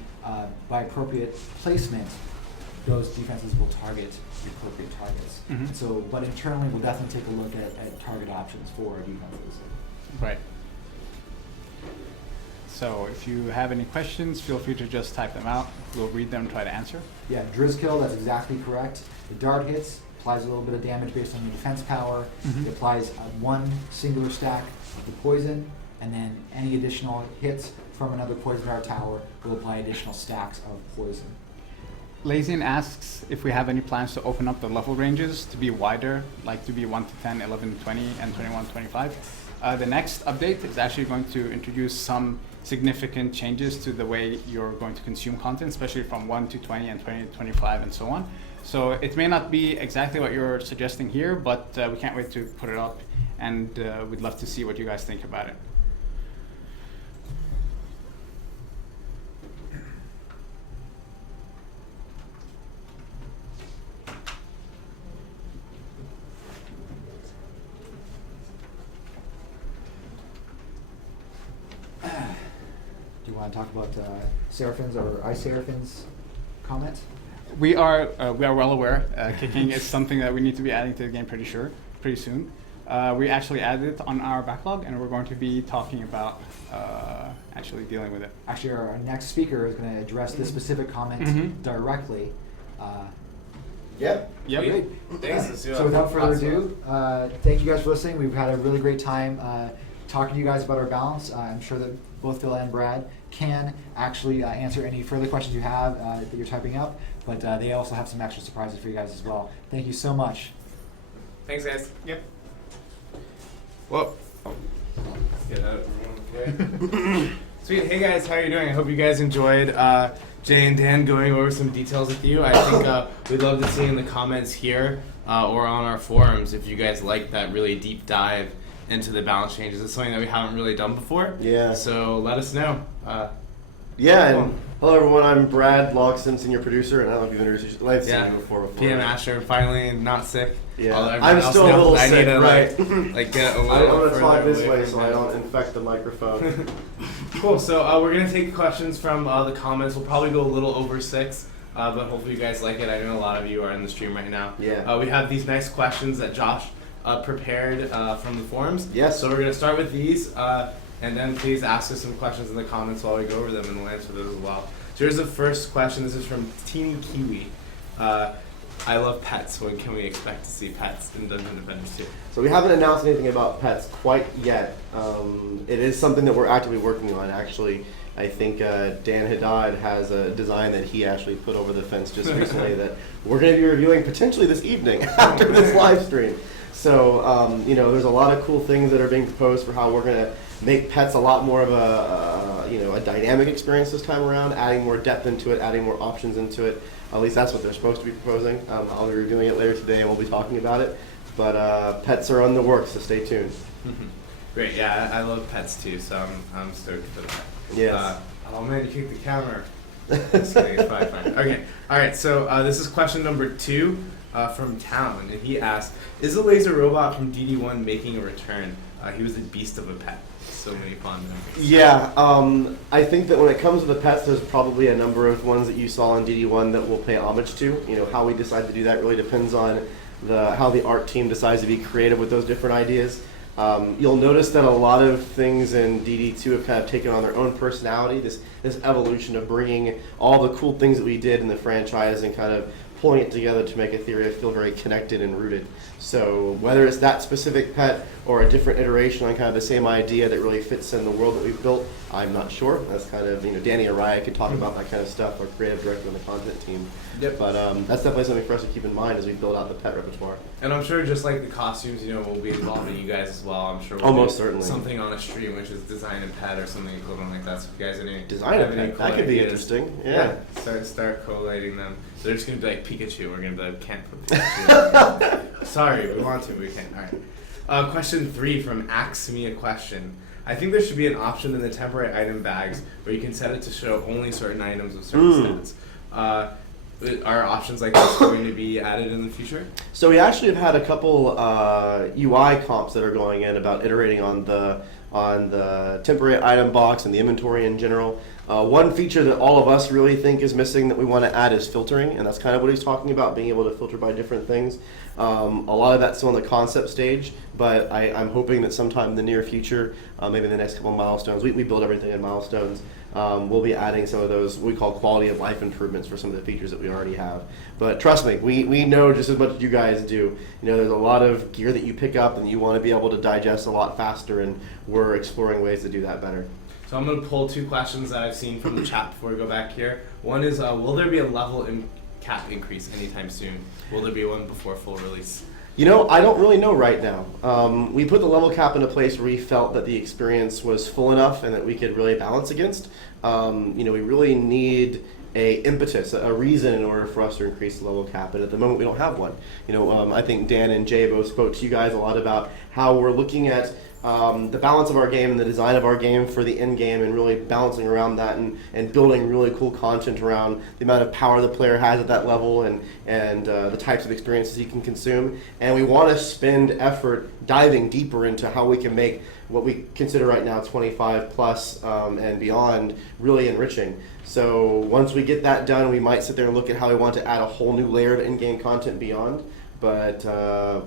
by appropriate placement, those defenses will target the appropriate targets. So, but internally, we'll definitely take a look at target options for our defenses. So if you have any questions, feel free to just type them out. We'll read them and try to answer. Yeah, Drizz kill, that's exactly correct. The dart hits, applies a little bit of damage based on your defense power. It applies one singular stack of the poison, and then any additional hits from another poison dart tower will apply additional stacks of poison. Lazian asks if we have any plans to open up the level ranges to be wider, like to be 1 to 10, 11 to 20, and 21 to 25. The next update is actually going to introduce some significant changes to the way you're going to consume content, especially from 1 to 20 and 20 to 25 and so on. So it may not be exactly what you're suggesting here, but we can't wait to put it up, and we'd love to see what you guys think about it. Do you want to talk about Seraphin's or iSeraphin's comment? We are well aware. Kicking is something that we need to be adding to the game pretty soon. We actually added it on our backlog, and we're going to be talking about actually dealing with it. Actually, our next speaker is going to address this specific comment directly. Yep. Yep. Thanks. So without further ado, thank you guys for listening. We've had a really great time talking to you guys about our balance. I'm sure that both Phil and Brad can actually answer any further questions you have that you're typing up, but they also have some extra surprises for you guys as well. Thank you so much. Thanks, guys. Yep. Whoa. Let's get out of the room. Okay. Sweet. Hey, guys. How are you doing? I hope you guys enjoyed Jay and Dan going over some details with you. I think we'd love to see in the comments here or on our forums if you guys like that really deep dive into the balance changes. It's something that we haven't really done before. Yeah. So let us know. Yeah, and hello everyone, I'm Brad Logston, senior producer, and I don't know if you've introduced you. I've seen you before. PM Asher, finally not sick. Yeah, Although I'm everyone still a else knows little I sick, need to, right? like get a I'm little going to talk further this away way from so I him. don't infect the microphone. Cool, so we're going to take questions from the comments. We'll probably go a little over 6, but hopefully you guys like it. I know a lot of you are in the stream right now. Yeah. We have these nice questions that Josh prepared from the forums. Yes. So we're going to start with these, and then please ask us some questions in the comments while we go over them, and we'll answer those as well. So here's the first question. This is from Teeny Kiwi. I love pets. When can we expect to see pets in Dungeon Defenders 2? So we haven't announced anything about pets quite yet. It is something that we're actively working on, actually. I think Dan Haddad has a design that he actually put over the fence just recently that we're going to be reviewing potentially this evening after this live stream. So, there's a lot of cool things that are being proposed for how we're going to make pets a lot more of a dynamic experience this time around, adding more depth into it, adding more options into it. At least that's what they're supposed to be proposing. I'll be reviewing it later today and we'll be talking about it. But pets are on the works, so stay tuned. Great, yeah, I love pets too, so I'm stoked for that. Yes. Oh man, you kicked the camera. Just kidding, it's fine. Okay, alright, so this is question number 2 from Town, and he asked, is the laser robot from DD1 making a return? He was a beast of a pet. So many fond memories. Yeah, I think that when it comes to the pets, there's probably a number of ones that you saw in DD1 that we'll pay homage to. How we decide to do that really depends on how the art team decides to be creative with those different ideas. You'll notice that a lot of things in DD2 have kind of taken on their own personality, this evolution of bringing all the cool things that we did in the franchise and kind of pulling it together to make Etheria feel very connected and rooted. So whether it's that specific pet or a different iteration on kind of the same idea that really fits in the world that we've built, I'm not sure. That's kind of, Danny Araya could talk about that kind of stuff, our creative director on the content team. Yep. But that's definitely something for us to keep in mind as we build out the pet repertoire. And I'm sure just like the costumes, we'll be involving you guys as well. I'm sure we'll Most do certainly. Something on a stream, which is design and pet or something equivalent like that. So if you guys have Design have a any pet, cool that could be ideas, interesting. Yeah. Start collating them. They're just gonna be like Pikachu. We're gonna be like, can't put Pikachu. Sorry, we want to, but we can't. All right. Question 3 from Ask Me a Question. I think there should be an option in the temporary item bags where you can set it to show only certain items with certain stats. Are options like this going to be added in the future? So we actually have had a couple UI comps that are going in about iterating on the temporary item box and the inventory in general. One feature that all of us really think is missing that we want to add is filtering, and that's kind of what he's talking about, being able to filter by different things. A lot of that's still on the concept stage, but I'm hoping that sometime in the near future, maybe in the next couple of milestones, we build everything in milestones, we'll be adding some of those we call quality of life improvements for some of the features that we already have. But trust me, we know just as much as you guys do. You know, there's a lot of gear that you pick up and you want to be able to digest a lot faster, and we're exploring ways to do that better. So I'm going to pull 2 questions that I've seen from the chat before we go back here. One is, will there be a level cap increase anytime soon? Will there be one before full release? You know, I don't really know right now. We put the level cap into place where we felt that the experience was full enough and that we could really balance against. You know, we really need a impetus, a reason in order for us to increase the level cap, and at the moment we don't have one. You know, I think Dan and Jay both spoke to you guys a lot about how we're looking at the balance of our game and the design of our game for the end game, and really balancing around that and building really cool content around the amount of power the player has at that level and the types of experiences he can consume. And we want to spend effort diving deeper into how we can make what we consider right now 25 plus and beyond really enriching. So once we get that done, we might sit there and look at how we want to add a whole new layer of in-game content beyond. But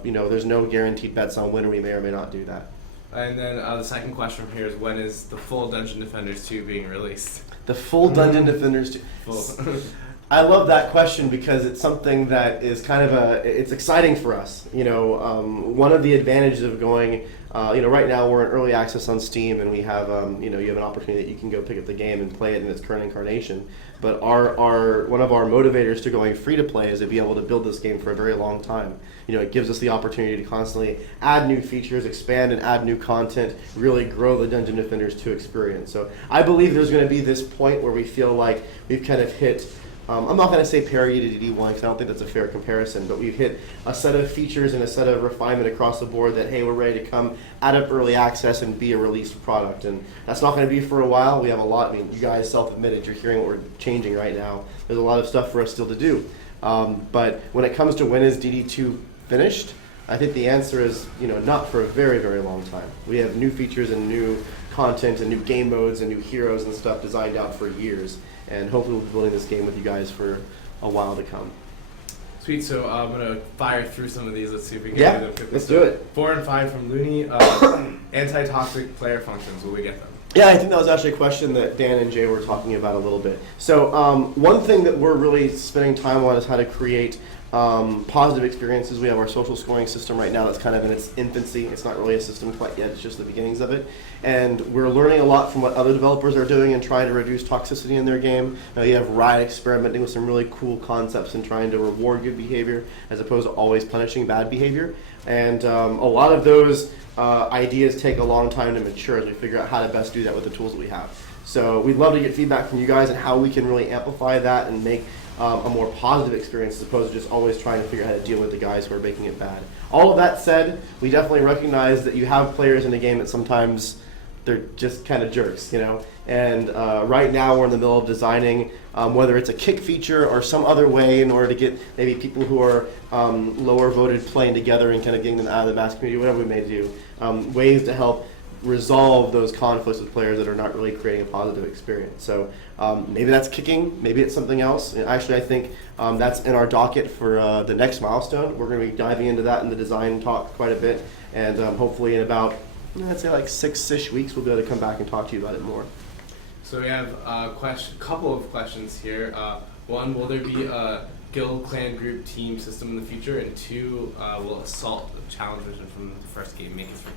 you know, there's no guaranteed bets on when we may or may not do that. And then the second question from here is, when is the full Dungeon Defenders 2 being released? The full Dungeon Defenders 2. Full. I love that question because it's something that is kind of it's exciting for us. You know, one of the advantages of going, you know, right now we're in early access on Steam, and we have, you know, you have an opportunity that you can go pick up the game and play it in its current incarnation. But one of our motivators to going free to play is to be able to build this game for a very long time. You know, it gives us the opportunity to constantly add new features, expand and add new content, really grow the Dungeon Defenders 2 experience. So I believe there's going to be this point where we feel like we've kind of hit, I'm not going to say parity to DD1 because I don't think that's a fair comparison, but we've hit a set of features and a set of refinement across the board that, hey, we're ready to come out of early access and be a released product. And that's not going to be for a while. We have a lot, I mean, you guys self-admitted, you're hearing what we're changing right now. There's a lot of stuff for us still to do. But when it comes to when is DD2 finished, I think the answer is, you know, not for a very, very long time. We have new features and new content and new game modes and new heroes and stuff designed out for years. And hopefully we'll be building this game with you guys for a while to come. Sweet, so I'm going to fire through some of these. Let's see if we can Yeah, do them quickly. let's do it. 4 and 5 from Looney. Anti-toxic player functions, will we get them? Yeah, I think that was actually a question that Dan and Jay were talking about a little bit. So one thing that we're really spending time on is how to create positive experiences. We have our social scoring system right now that's kind of in its infancy. It's not really a system quite yet, it's just the beginnings of it. And we're learning a lot from what other developers are doing and trying to reduce toxicity in their game. You have Riot experimenting with some really cool concepts and trying to reward good behavior as opposed to always punishing bad behavior. And a lot of those ideas take a long time to mature as we figure out how to best do that with the tools that we have. So we'd love to get feedback from you guys on how we can really amplify that and make a more positive experience as opposed to just always trying to figure out how to deal with the guys who are making it bad. All of that said, we definitely recognize that you have players in the game that sometimes they're just kind of jerks, you know? And right now we're in the middle of designing whether it's a kick feature or some other way in order to get maybe people who are lower voted playing together and kind of getting them out of the mass community, whatever we may do, ways to help resolve those conflicts with players that are not really creating a positive experience. So maybe that's kicking, maybe it's something else. And actually, I think that's in our docket for the next milestone. We're going to be diving into that in the design talk quite a bit, and hopefully in about, I'd say like 6-ish weeks, we'll be able to come back and talk to you about it more. So we have a couple of questions here. One, will there be a guild, clan, group, team system in the future? And 2, will Assault, the challenge version from the first game, make its return?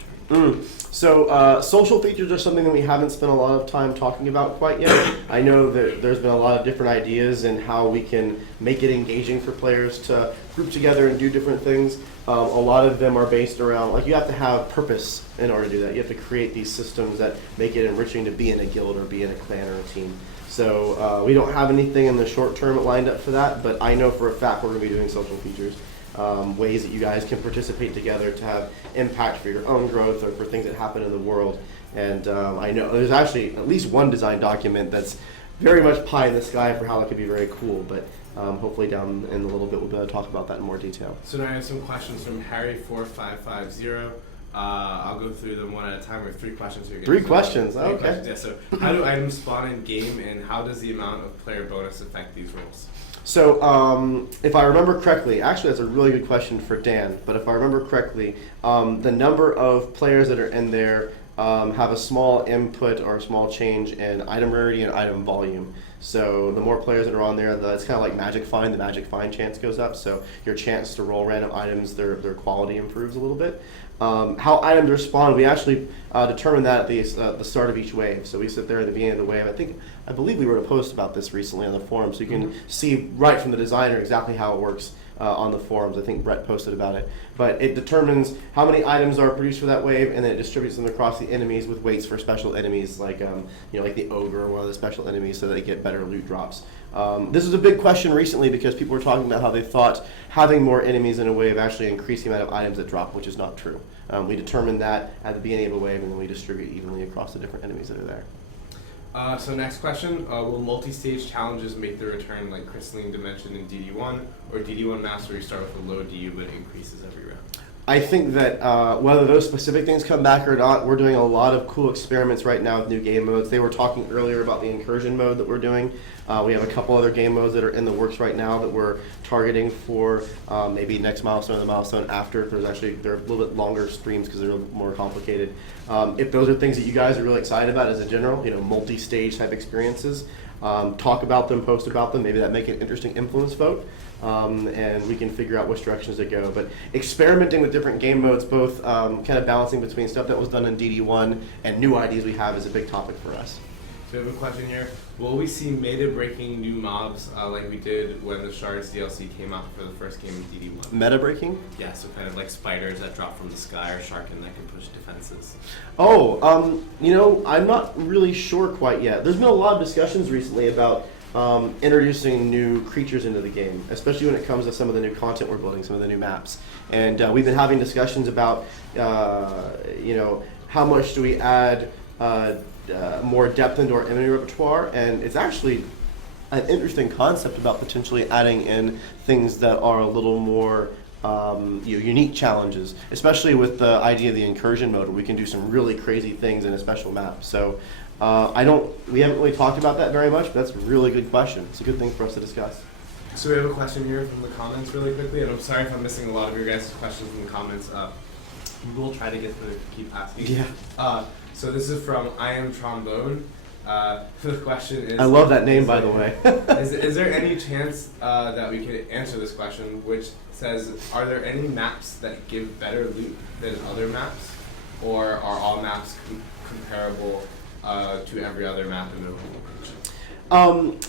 So social features are something that we haven't spent a lot of time talking about quite yet. I know that there's been a lot of different ideas in how we can make it engaging for players to group together and do different things. A lot of them are based around, like, you have to have purpose in order to do that. You have to create these systems that make it enriching to be in a guild or be in a clan or a team. So we don't have anything in the short term lined up for that, but I know for a fact we're going to be doing social features. Ways that you guys can participate together to have impact for your own growth or for things that happen in the world. And I know there's actually at least one design document that's very much pie in the sky for how that could be very cool, but hopefully down in a little bit we'll be able to talk about that in more detail. So now I have some questions from Harry4550. I'll go through them one at a time. We have 3 questions here. Three questions. Three Okay. questions, yeah. So, how do items spawn in game, and how does the amount of player bonus affect these rolls? So, if I remember correctly, actually that's a really good question for Dan, but if I remember correctly, the number of players that are in there have a small input or a small change in item rarity and item volume. So the more players that are on there, it's kind of like Magic Find. The Magic Find chance goes up, so your chance to roll random items, their quality improves a little bit. How items are spawned, we actually determine that at the start of each wave. So we sit there at the beginning of the wave. I believe we wrote a post about this recently on the forum, so you can see right from the designer exactly how it works on the forums. I think Brett posted about it. But it determines how many items are produced for that wave, and then it distributes them across the enemies with weights for special enemies, like like the ogre or one of the special enemies, so that they get better loot drops. This was a big question recently because people were talking about how they thought having more enemies in a wave actually increased the amount of items that drop, which is not true. We determined that at the beginning of a wave, and then we distribute evenly across the different enemies that are there. So next question, will multi-stage challenges make their return like Crystalline Dimension in DD1, or DD1 maps where you start with a low DU but it increases every round? I think that whether those specific things come back or not, we're doing a lot of cool experiments right now with new game modes. They were talking earlier about the incursion mode that we're doing. We have a couple other game modes that are in the works right now that we're targeting for maybe next milestone or the milestone after. They're a little bit longer streams because they're a little more complicated. If those are things that you guys are really excited about as a general, multi-stage type experiences, talk about them, post about them. Maybe that make an interesting influence vote. And we can figure out which directions to go. But experimenting with different game modes, both kind of balancing between stuff that was done in DD1 and new ideas we have is a big topic for us. So we have a question here. Will we see meta-breaking new mobs like we did when the Shards DLC came out for the first game in DD1? Meta breaking? Yeah, so kind of like spiders that drop from the sky or Sharkin that can push defenses. Oh, I'm not really sure quite yet. There's been a lot of discussions recently about introducing new creatures into the game, especially when it comes to some of the new content we're building, some of the new maps. And we've been having discussions about, how much do we add more depth into our enemy repertoire, and it's actually an interesting concept about potentially adding in things that are a little more unique challenges, especially with the idea of the incursion mode, where we can do some really crazy things in a special map. So we haven't really talked about that very much, but that's a really good question. It's a good thing for us to discuss. So we have a question here from the comments really quickly, and I'm sorry if I'm missing a lot of your guys' questions from the comments. We'll try to get to keep asking. Yeah. So this is from I Am Trombone. The question is... I love that name, by the way. is there any chance that we could answer this question, which says, are there any maps that give better loot than other maps? Or are all maps comparable to every other map in the region?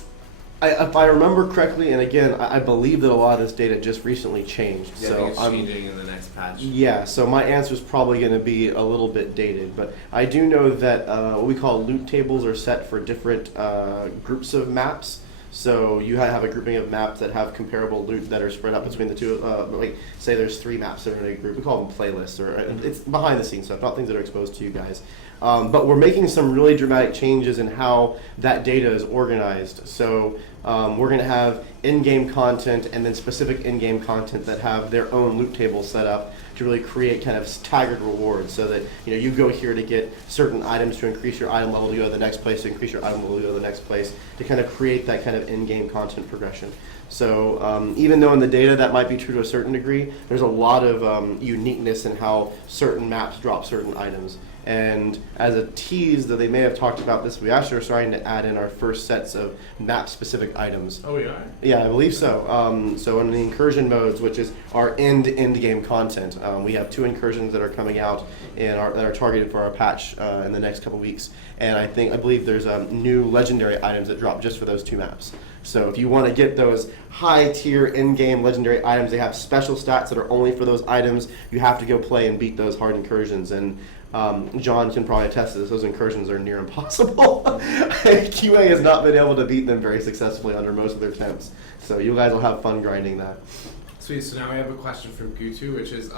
If I remember correctly, and again, I believe that a lot of this data just recently changed. Yeah, so I think it's changing in the next patch. Yeah, so my answer is probably going to be a little bit dated, but I do know that what we call loot tables are set for different groups of maps. So you have a grouping of maps that have comparable loot that are spread out between the two. Like say there's 3 maps that are in a group. We call them playlists, or it's behind the scenes stuff, not things that are exposed to you guys. But we're making some really dramatic changes in how that data is organized. So we're going to have in-game content and then specific in-game content that have their own loot tables set up to really create kind of staggered rewards, so that you go here to get certain items to increase your item level to go to the next place, to increase your item level to go to the next place, to kind of create that kind of in-game content progression. So even though in the data that might be true to a certain degree, there's a lot of uniqueness in how certain maps drop certain items. And as a tease, though they may have talked about this, we actually are starting to add in our first sets of map-specific items. Oh, we are? Yeah, I believe so. So in the incursion modes, which is our end-to-end game content, we have 2 incursions that are coming out that are targeted for our patch in the next couple weeks. And I believe there's new legendary items that drop just for those 2 maps. So if you want to get those high-tier in-game legendary items, they have special stats that are only for those items. You have to go play and beat those hard incursions. And John can probably attest to this. Those incursions are near impossible. QA has not been able to beat them very successfully under most of their attempts. So you guys will have fun grinding that. Sweet. So now we have a question from Gutu, which is,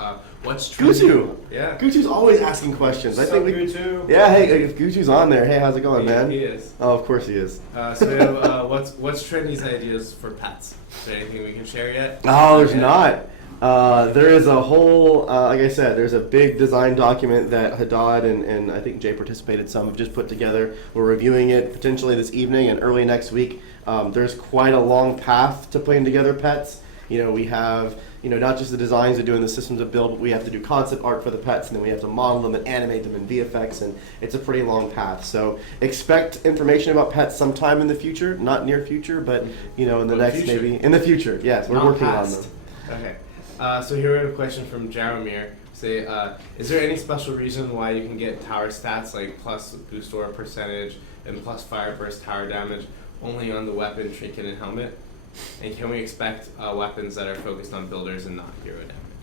what's Gutu? Yeah. Gutu's always asking questions. What's up, Gutu? Yeah, hey, if Gutu's on there, hey, how's it going, man? He is. Oh, of course he is. So we have, what's Trendy's ideas for pets? Is there anything we can share yet? Oh, there's not. There is a whole, like I said, there's a big design document that Haddad and I think Jay participated some have just put together. We're reviewing it potentially this evening and early next week. There's quite a long path to putting together pets. We have, not just the designs of doing the systems of build, but we have to do concept art for the pets, and then we have to model them and animate them in VFX, and it's a pretty long path. So expect information about pets sometime in the future, not near future, but, in the next future. maybe, in the future, yes, we're Not working past. on them. Okay. So here we have a question from Jaromir. Say, is there any special reason why you can get tower stats like plus boost aura percentage and plus fire burst tower damage only on the weapon, trinket, and helmet? And can we expect weapons that are focused on builders and not hero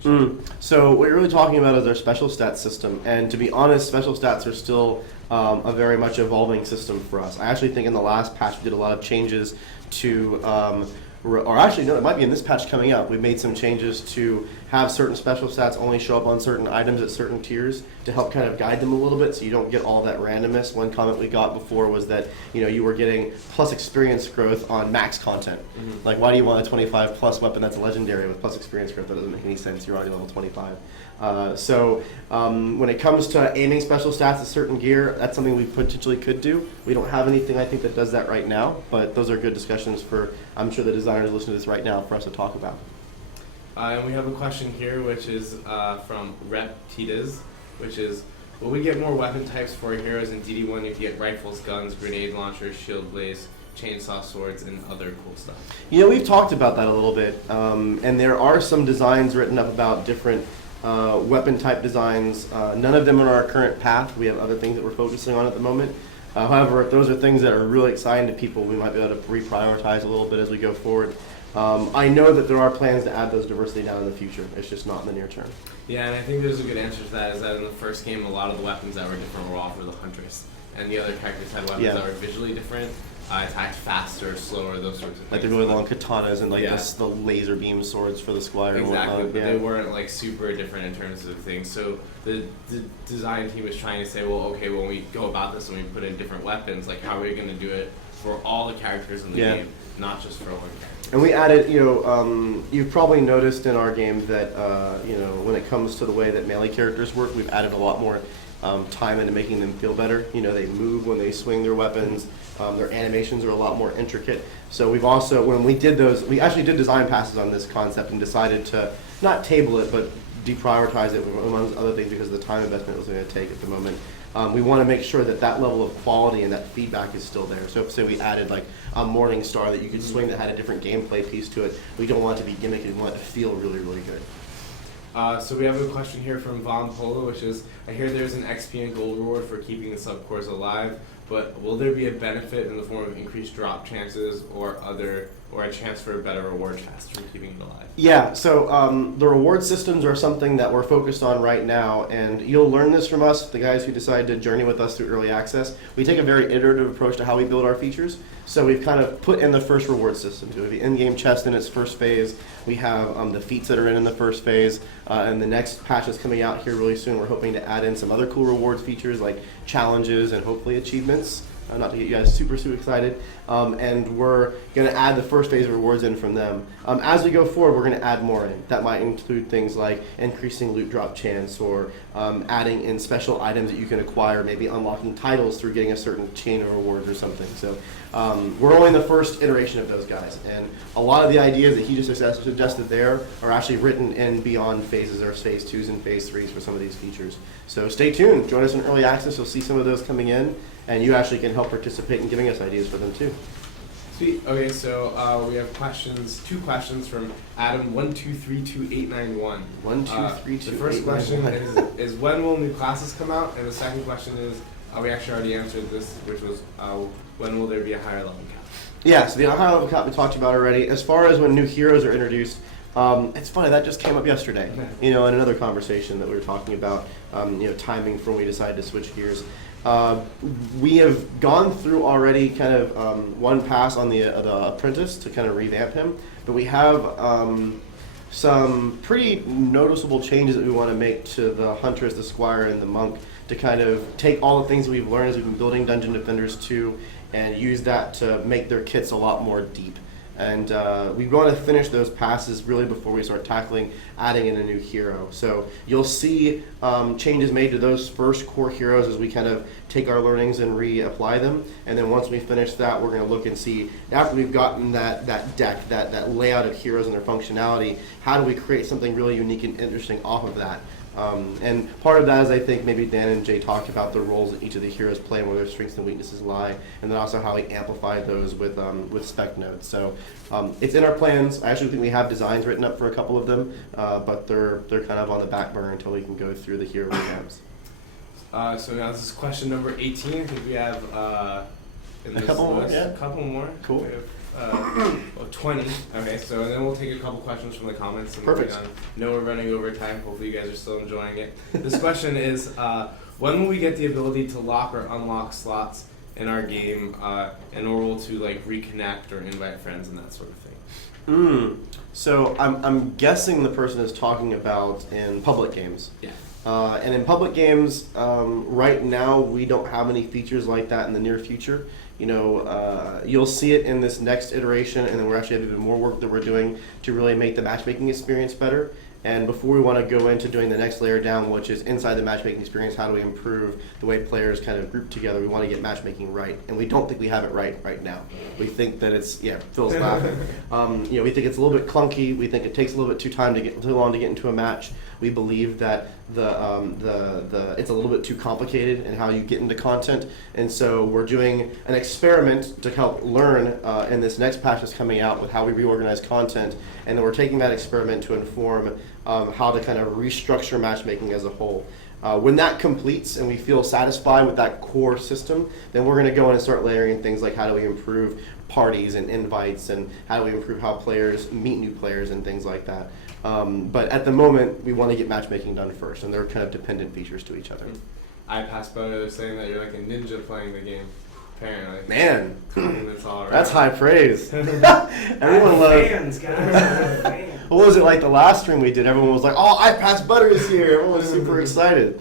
damage? So what you're really talking about is our special stats system, and to be honest, special stats are still a very much evolving system for us. I actually think in the last patch we did a lot of changes to or actually, no, it might be in this patch coming up. We've made some changes to have certain special stats only show up on certain items at certain tiers to help kind of guide them a little bit so you don't get all that randomness. One comment we got before was that, you were getting plus experience growth on max content. Mm-hmm. Like, why do you want a 25 plus weapon that's a legendary with plus experience growth? That doesn't make any sense. You're already level 25. When it comes to aiming special stats at certain gear, that's something we potentially could do. We don't have anything, I think, that does that right now, but those are good discussions for, I'm sure, the designers listening to this right now for us to talk about. And we have a question here, which is from Rep Titas, which is, will we get more weapon types for our heroes in DD1? You can get rifles, guns, grenade launchers, shield blades, chainsaw swords, and other cool stuff. We've talked about that a little bit, and there are some designs written up about different weapon type designs. None of them are our current path. We have other things that we're focusing on at the moment. However, if those are things that are really exciting to people, we might be able to reprioritize a little bit as we go forward. I know that there are plans to add those diversity down in the future. It's just not in the near term. Yeah, and I think there's a good answer to that, is that in the first game, a lot of the weapons that were different were all for the Huntress. And the other characters had weapons that were visually different, attacked faster, slower, those sorts of things. Like the really long katanas and like Yeah. the laser beam swords for the Squire and Exactly, whatnot. but they weren't like super different in terms of things. So the design team was trying to say, well, okay, when we go about this and we put in different weapons, like how are we going to do it for all the characters in the game, not just for one character? And we added, you've probably noticed in our game that, when it comes to the way that melee characters work, we've added a lot more time into making them feel better. They move when they swing their weapons. Their animations are a lot more intricate. So we've also, when we did those, we actually did design passes on this concept and decided to not table it, but deprioritize it among other things because of the time investment it was going to take at the moment. We want to make sure that that level of quality and that feedback is still there. So if, say, we added like a Morning Star that you could swing that had a different gameplay piece to it, we don't want it to be gimmicky. We want it to feel really, really good. So we have a question here from Von Polo, which is, I hear there's an XP and gold reward for keeping the subcores alive, but will there be a benefit in the form of increased drop chances or a chance for a better reward chest from keeping it alive? Yeah, so the reward systems are something that we're focused on right now, and you'll learn this from us, the guys who decide to journey with us through early access. We take a very iterative approach to how we build our features, so we've kind of put in the first reward system. So we have the in-game chest in its first phase, we have the feats that are in the first phase, and the next patch is coming out here really soon. We're hoping to add in some other cool rewards features like challenges and hopefully achievements. Not to get you guys super excited, and we're going to add the first phase of rewards in from them. As we go forward, we're going to add more in. That might include things like increasing loot drop chance or adding in special items that you can acquire, maybe unlocking titles through getting a certain chain of rewards or something. So we're only in the first iteration of those guys, and a lot of the ideas that he just suggested there are actually written in beyond phases or phase 2s and phase 3s for some of these features. So stay tuned. Join us in early access. You'll see some of those coming in, and you actually can help participate in giving us ideas for them too. Sweet. Okay, so we have two questions from Adam 1232891. 1232891. The first question is when will new classes come out, and the second question is we actually already answered this, which was when will there be a higher level cap? Yeah, so the higher level cap we talked about already. As far as when new heroes are introduced, it's funny, that just came up yesterday, in another conversation that we were talking about, timing for when we decided to switch gears. We have gone through already kind of one pass on the apprentice to kind of revamp him, but we have some pretty noticeable changes that we want to make to the Huntress, the Squire, and the Monk to kind of take all the things that we've learned as we've been building Dungeon Defenders 2 and use that to make their kits a lot more deep. And we want to finish those passes really before we start tackling adding in a new hero. So you'll see changes made to those first core heroes as we kind of take our learnings and reapply them. And then once we finish that, we're going to look and see, after we've gotten that deck, that layout of heroes and their functionality, how do we create something really unique and interesting off of that? And part of that is, I think, maybe Dan and Jay talked about the roles that each of the heroes play and where their strengths and weaknesses lie, and then also how we amplify those with spec nodes. So it's in our plans. I actually think we have designs written up for a couple of them, but they're kind of on the back burner until we can go through the hero revamps. So now this is question number 18. I think we have in this couple more, list, yeah. a couple more. Cool. We have, 20. Okay, so and then we'll take a couple questions from the comments. And Perfect. No, we're running over time. Hopefully you guys are still enjoying it. This question is, when will we get the ability to lock or unlock slots in our game in order to like reconnect or invite friends and that sort of thing? So I'm guessing the person is talking about in public games. Yeah. And in public games, right now we don't have any features like that in the near future. You know, you'll see it in this next iteration, and then we're actually having even more work that we're doing to really make the matchmaking experience better. And before we want to go into doing the next layer down, which is inside the matchmaking experience, how do we improve the way players kind of group together? We want to get matchmaking right, and we don't think we have it right now. We think that it's Phil's laughing. You know, we think it's a little bit clunky. We think it takes a little bit too long to get into a match. We believe that it's a little bit too complicated in how you get into content, and so we're doing an experiment to help learn in this next patch that's coming out with how we reorganize content, and then we're taking that experiment to inform how to kind of restructure matchmaking as a whole. When that completes and we feel satisfied with that core system, then we're going to go in and start layering in things like how do we improve parties and invites, and how do we improve how players meet new players and things like that. But at the moment, we want to get matchmaking done first, and they're kind of dependent features to each other. I passed by they're saying that you're like a ninja playing the game. Apparently. Man, Compliments all around. that's high praise. Everyone loves. Fans, guys. Fans. What was it like the last stream we did? Everyone was like, "Oh, I passed Butter this year." Everyone was super excited.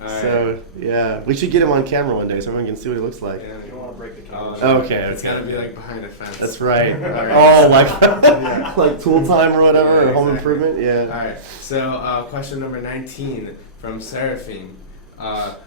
Alright. So yeah, we should get him on camera one day so everyone can see what he looks like. Yeah, You don't want to break the camera. Okay, It's okay. gotta be like behind a fence. That's right. Alright. Oh, like like Tool Time or whatever, Yeah, or Home exactly. Improvement. Yeah. Alright, so question number 19 from Seraphine.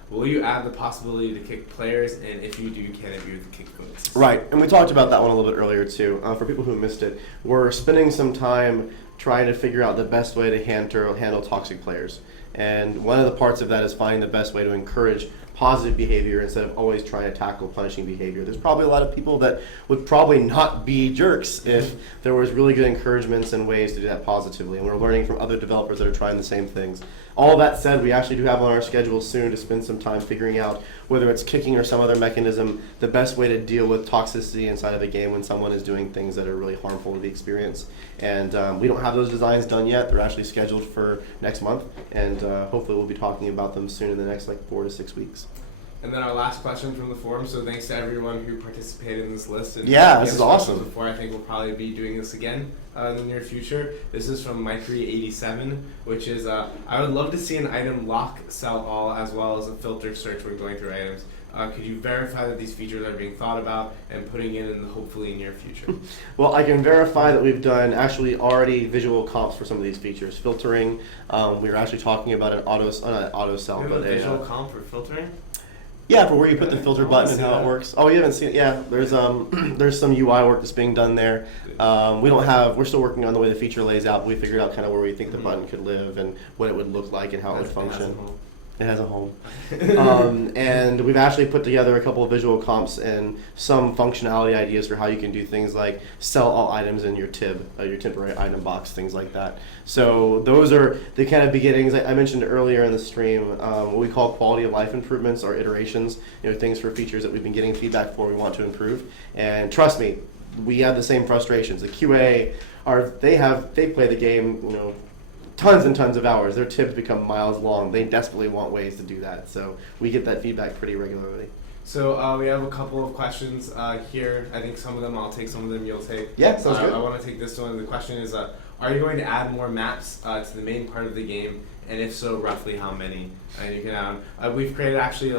Will you add the possibility to kick players, and if you do, can it be with kick points? Right, and we talked about that one a little bit earlier too. For people who missed it, we're spending some time trying to figure out the best way to handle toxic players. And one of the parts of that is finding the best way to encourage positive behavior instead of always trying to tackle punishing behavior. There's probably a lot of people that would probably not be jerks if there was really good encouragements and ways to do that positively. And we're learning from other developers that are trying the same things. All that said, we actually do have on our schedule soon to spend some time figuring out whether it's kicking or some other mechanism, the best way to deal with toxicity inside of a game when someone is doing things that are really harmful to the experience. And we don't have those designs done yet. They're actually scheduled for next month, and hopefully we'll be talking about them soon in the next 4 to 6 weeks. And then our last question from the forum. So thanks to everyone who participated in this list. And Yeah, this answered is awesome. questions before, I think we'll probably be doing this again in the near future. This is from Micrey87, which is I would love to see an item lock, sell all, as well as a filter search when going through items. Could you verify that these features are being thought about and putting in the hopefully near future? Well, I can verify that we've done actually already visual comps for some of these features. Filtering, we were actually talking about an not auto sell, Do you but have a visual a comp for filtering? yeah, for where you put the filter I wanna button and see how that. it works. Oh, you haven't seen it? Yeah, there's there's some UI work that's being done there. We're still working on the way the feature lays out. But we figured out kind of where we think the button could live and what it would look like and how it would function. It has a home. And we've actually put together a couple of visual comps and some functionality ideas for how you can do things like sell all items in your TIB, your temporary item box, things like that. So those are the kind of beginnings. I mentioned earlier in the stream what we call quality of life improvements or iterations, things for features that we've been getting feedback for we want to improve. And trust me, we have the same frustrations. The QA, they play the game, tons and tons of hours. Their tips become miles long. They desperately want ways to do that. So we get that feedback pretty regularly. So we have a couple of questions here. I think some of them I'll take, some of them you'll take. Yeah, sounds good. I want to take this one. The question is, are you going to add more maps to the main part of the game? And if so, roughly how many? And you can add. We've created actually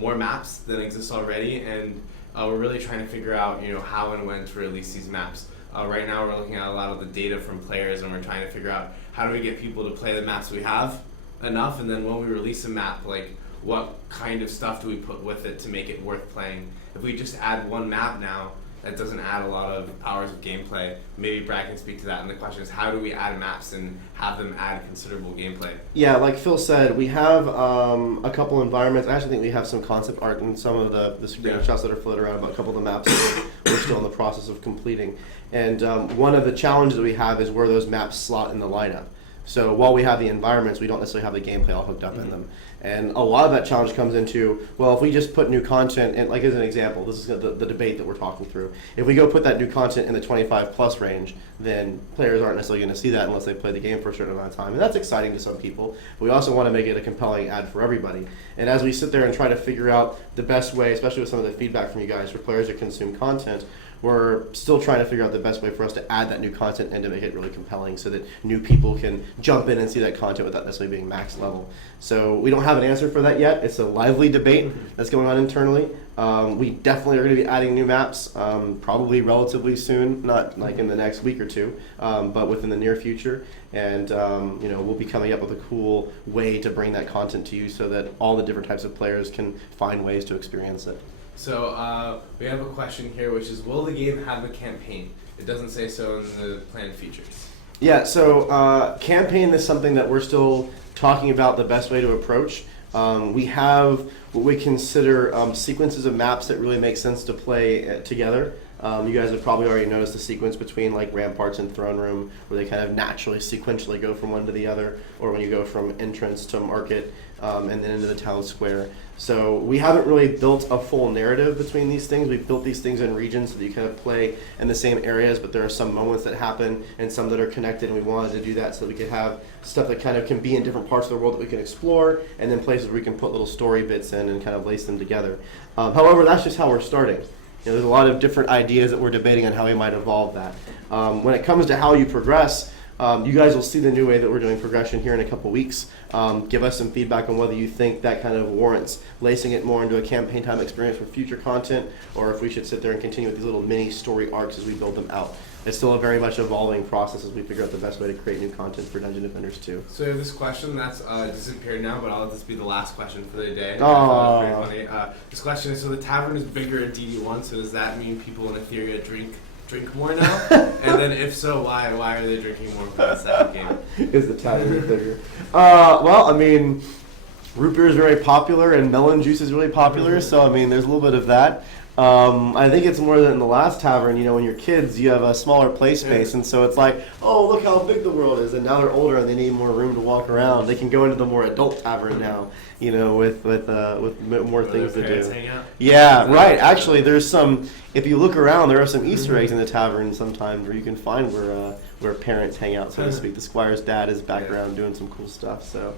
more maps than exist already, and we're really trying to figure out, how and when to release these maps. Right now we're looking at a lot of the data from players, and we're trying to figure out how do we get people to play the maps we have enough, and then when we release a map, like what kind of stuff do we put with it to make it worth playing? If we just add one map now, that doesn't add a lot of hours of gameplay. Maybe Brad can speak to that. And the question is, how do we add maps and have them add considerable gameplay? Yeah, like Phil said, we have a couple environments. I actually think we have some concept art in some of the screenshots that are floating around about a couple of the maps that we're still in the process of completing. And one of the challenges that we have is where those maps slot in the lineup. So while we have the environments, we don't necessarily have the gameplay all hooked up in them. And a lot of that challenge comes into, well, if we just put new content, and like as an example, this is the debate that we're talking through. If we go put that new content in the 25 plus range, then players aren't necessarily going to see that unless they play the game for a certain amount of time. And that's exciting to some people. But we also want to make it a compelling ad for everybody. And as we sit there and try to figure out the best way, especially with some of the feedback from you guys for players to consume content, we're still trying to figure out the best way for us to add that new content and to make it really compelling so that new people can jump in and see that content without necessarily being max level. So we don't have an answer for that yet. It's a lively debate that's going on internally. We definitely are going to be adding new maps, probably relatively soon, not like in the next week or two, but within the near future. And we'll be coming up with a cool way to bring that content to you so that all the different types of players can find ways to experience it. So we have a question here, which is, will the game have a campaign? It doesn't say so in the planned features. Yeah, so campaign is something that we're still talking about the best way to approach. We have what we consider sequences of maps that really make sense to play together. You guys have probably already noticed the sequence between like Ramparts and Throne Room, where they kind of naturally, sequentially go from one to the other, or when you go from entrance to market and then into the town square. So we haven't really built a full narrative between these things. We've built these things in regions so that you kind of play in the same areas, but there are some moments that happen and some that are connected, and we wanted to do that so that we could have stuff that kind of can be in different parts of the world that we can explore, and then places where we can put little story bits in and kind of lace them together. However, that's just how we're starting. There's a lot of different ideas that we're debating on how we might evolve that. When it comes to how you progress, you guys will see the new way that we're doing progression here in a couple weeks. Give us some feedback on whether you think that kind of warrants lacing it more into a campaign time experience for future content, or if we should sit there and continue with these little mini story arcs as we build them out. It's still a very much evolving process as we figure out the best way to create new content for Dungeon Defenders 2. So we have this question that's disappeared now, but I'll let this be the last question for the day. Oh. Pretty funny. This question is, so the tavern is bigger in DD1, so does that mean people in Etheria drink more now? And then if so, why are they drinking more for the second game? Is the tavern bigger? Well, I mean, root beer is very popular and melon juice is really popular, so I mean, there's a little bit of that. I think it's more than in the last tavern, when you're kids, you have a smaller play space, and so it's like, oh, look how big the world is, and now they're older and they need more room to walk around. They can go into the more adult tavern now, with more things to do. Hang out? Yeah, right. Actually, there's some, if you look around, there are some Easter eggs in the tavern sometimes where you can find where parents hang out, so to speak. The squire's dad is back around doing some cool stuff, so.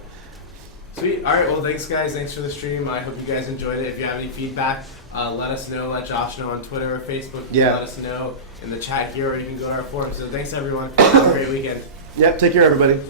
Sweet. All right. Well, thanks, guys. Thanks for the stream. I hope you guys enjoyed it. If you have any feedback, let us know. Let Josh know on Twitter or Facebook. Yeah. Let us know in the chat here, or you can go to our forum. So thanks, everyone. Have a great weekend. Yep, take care, everybody.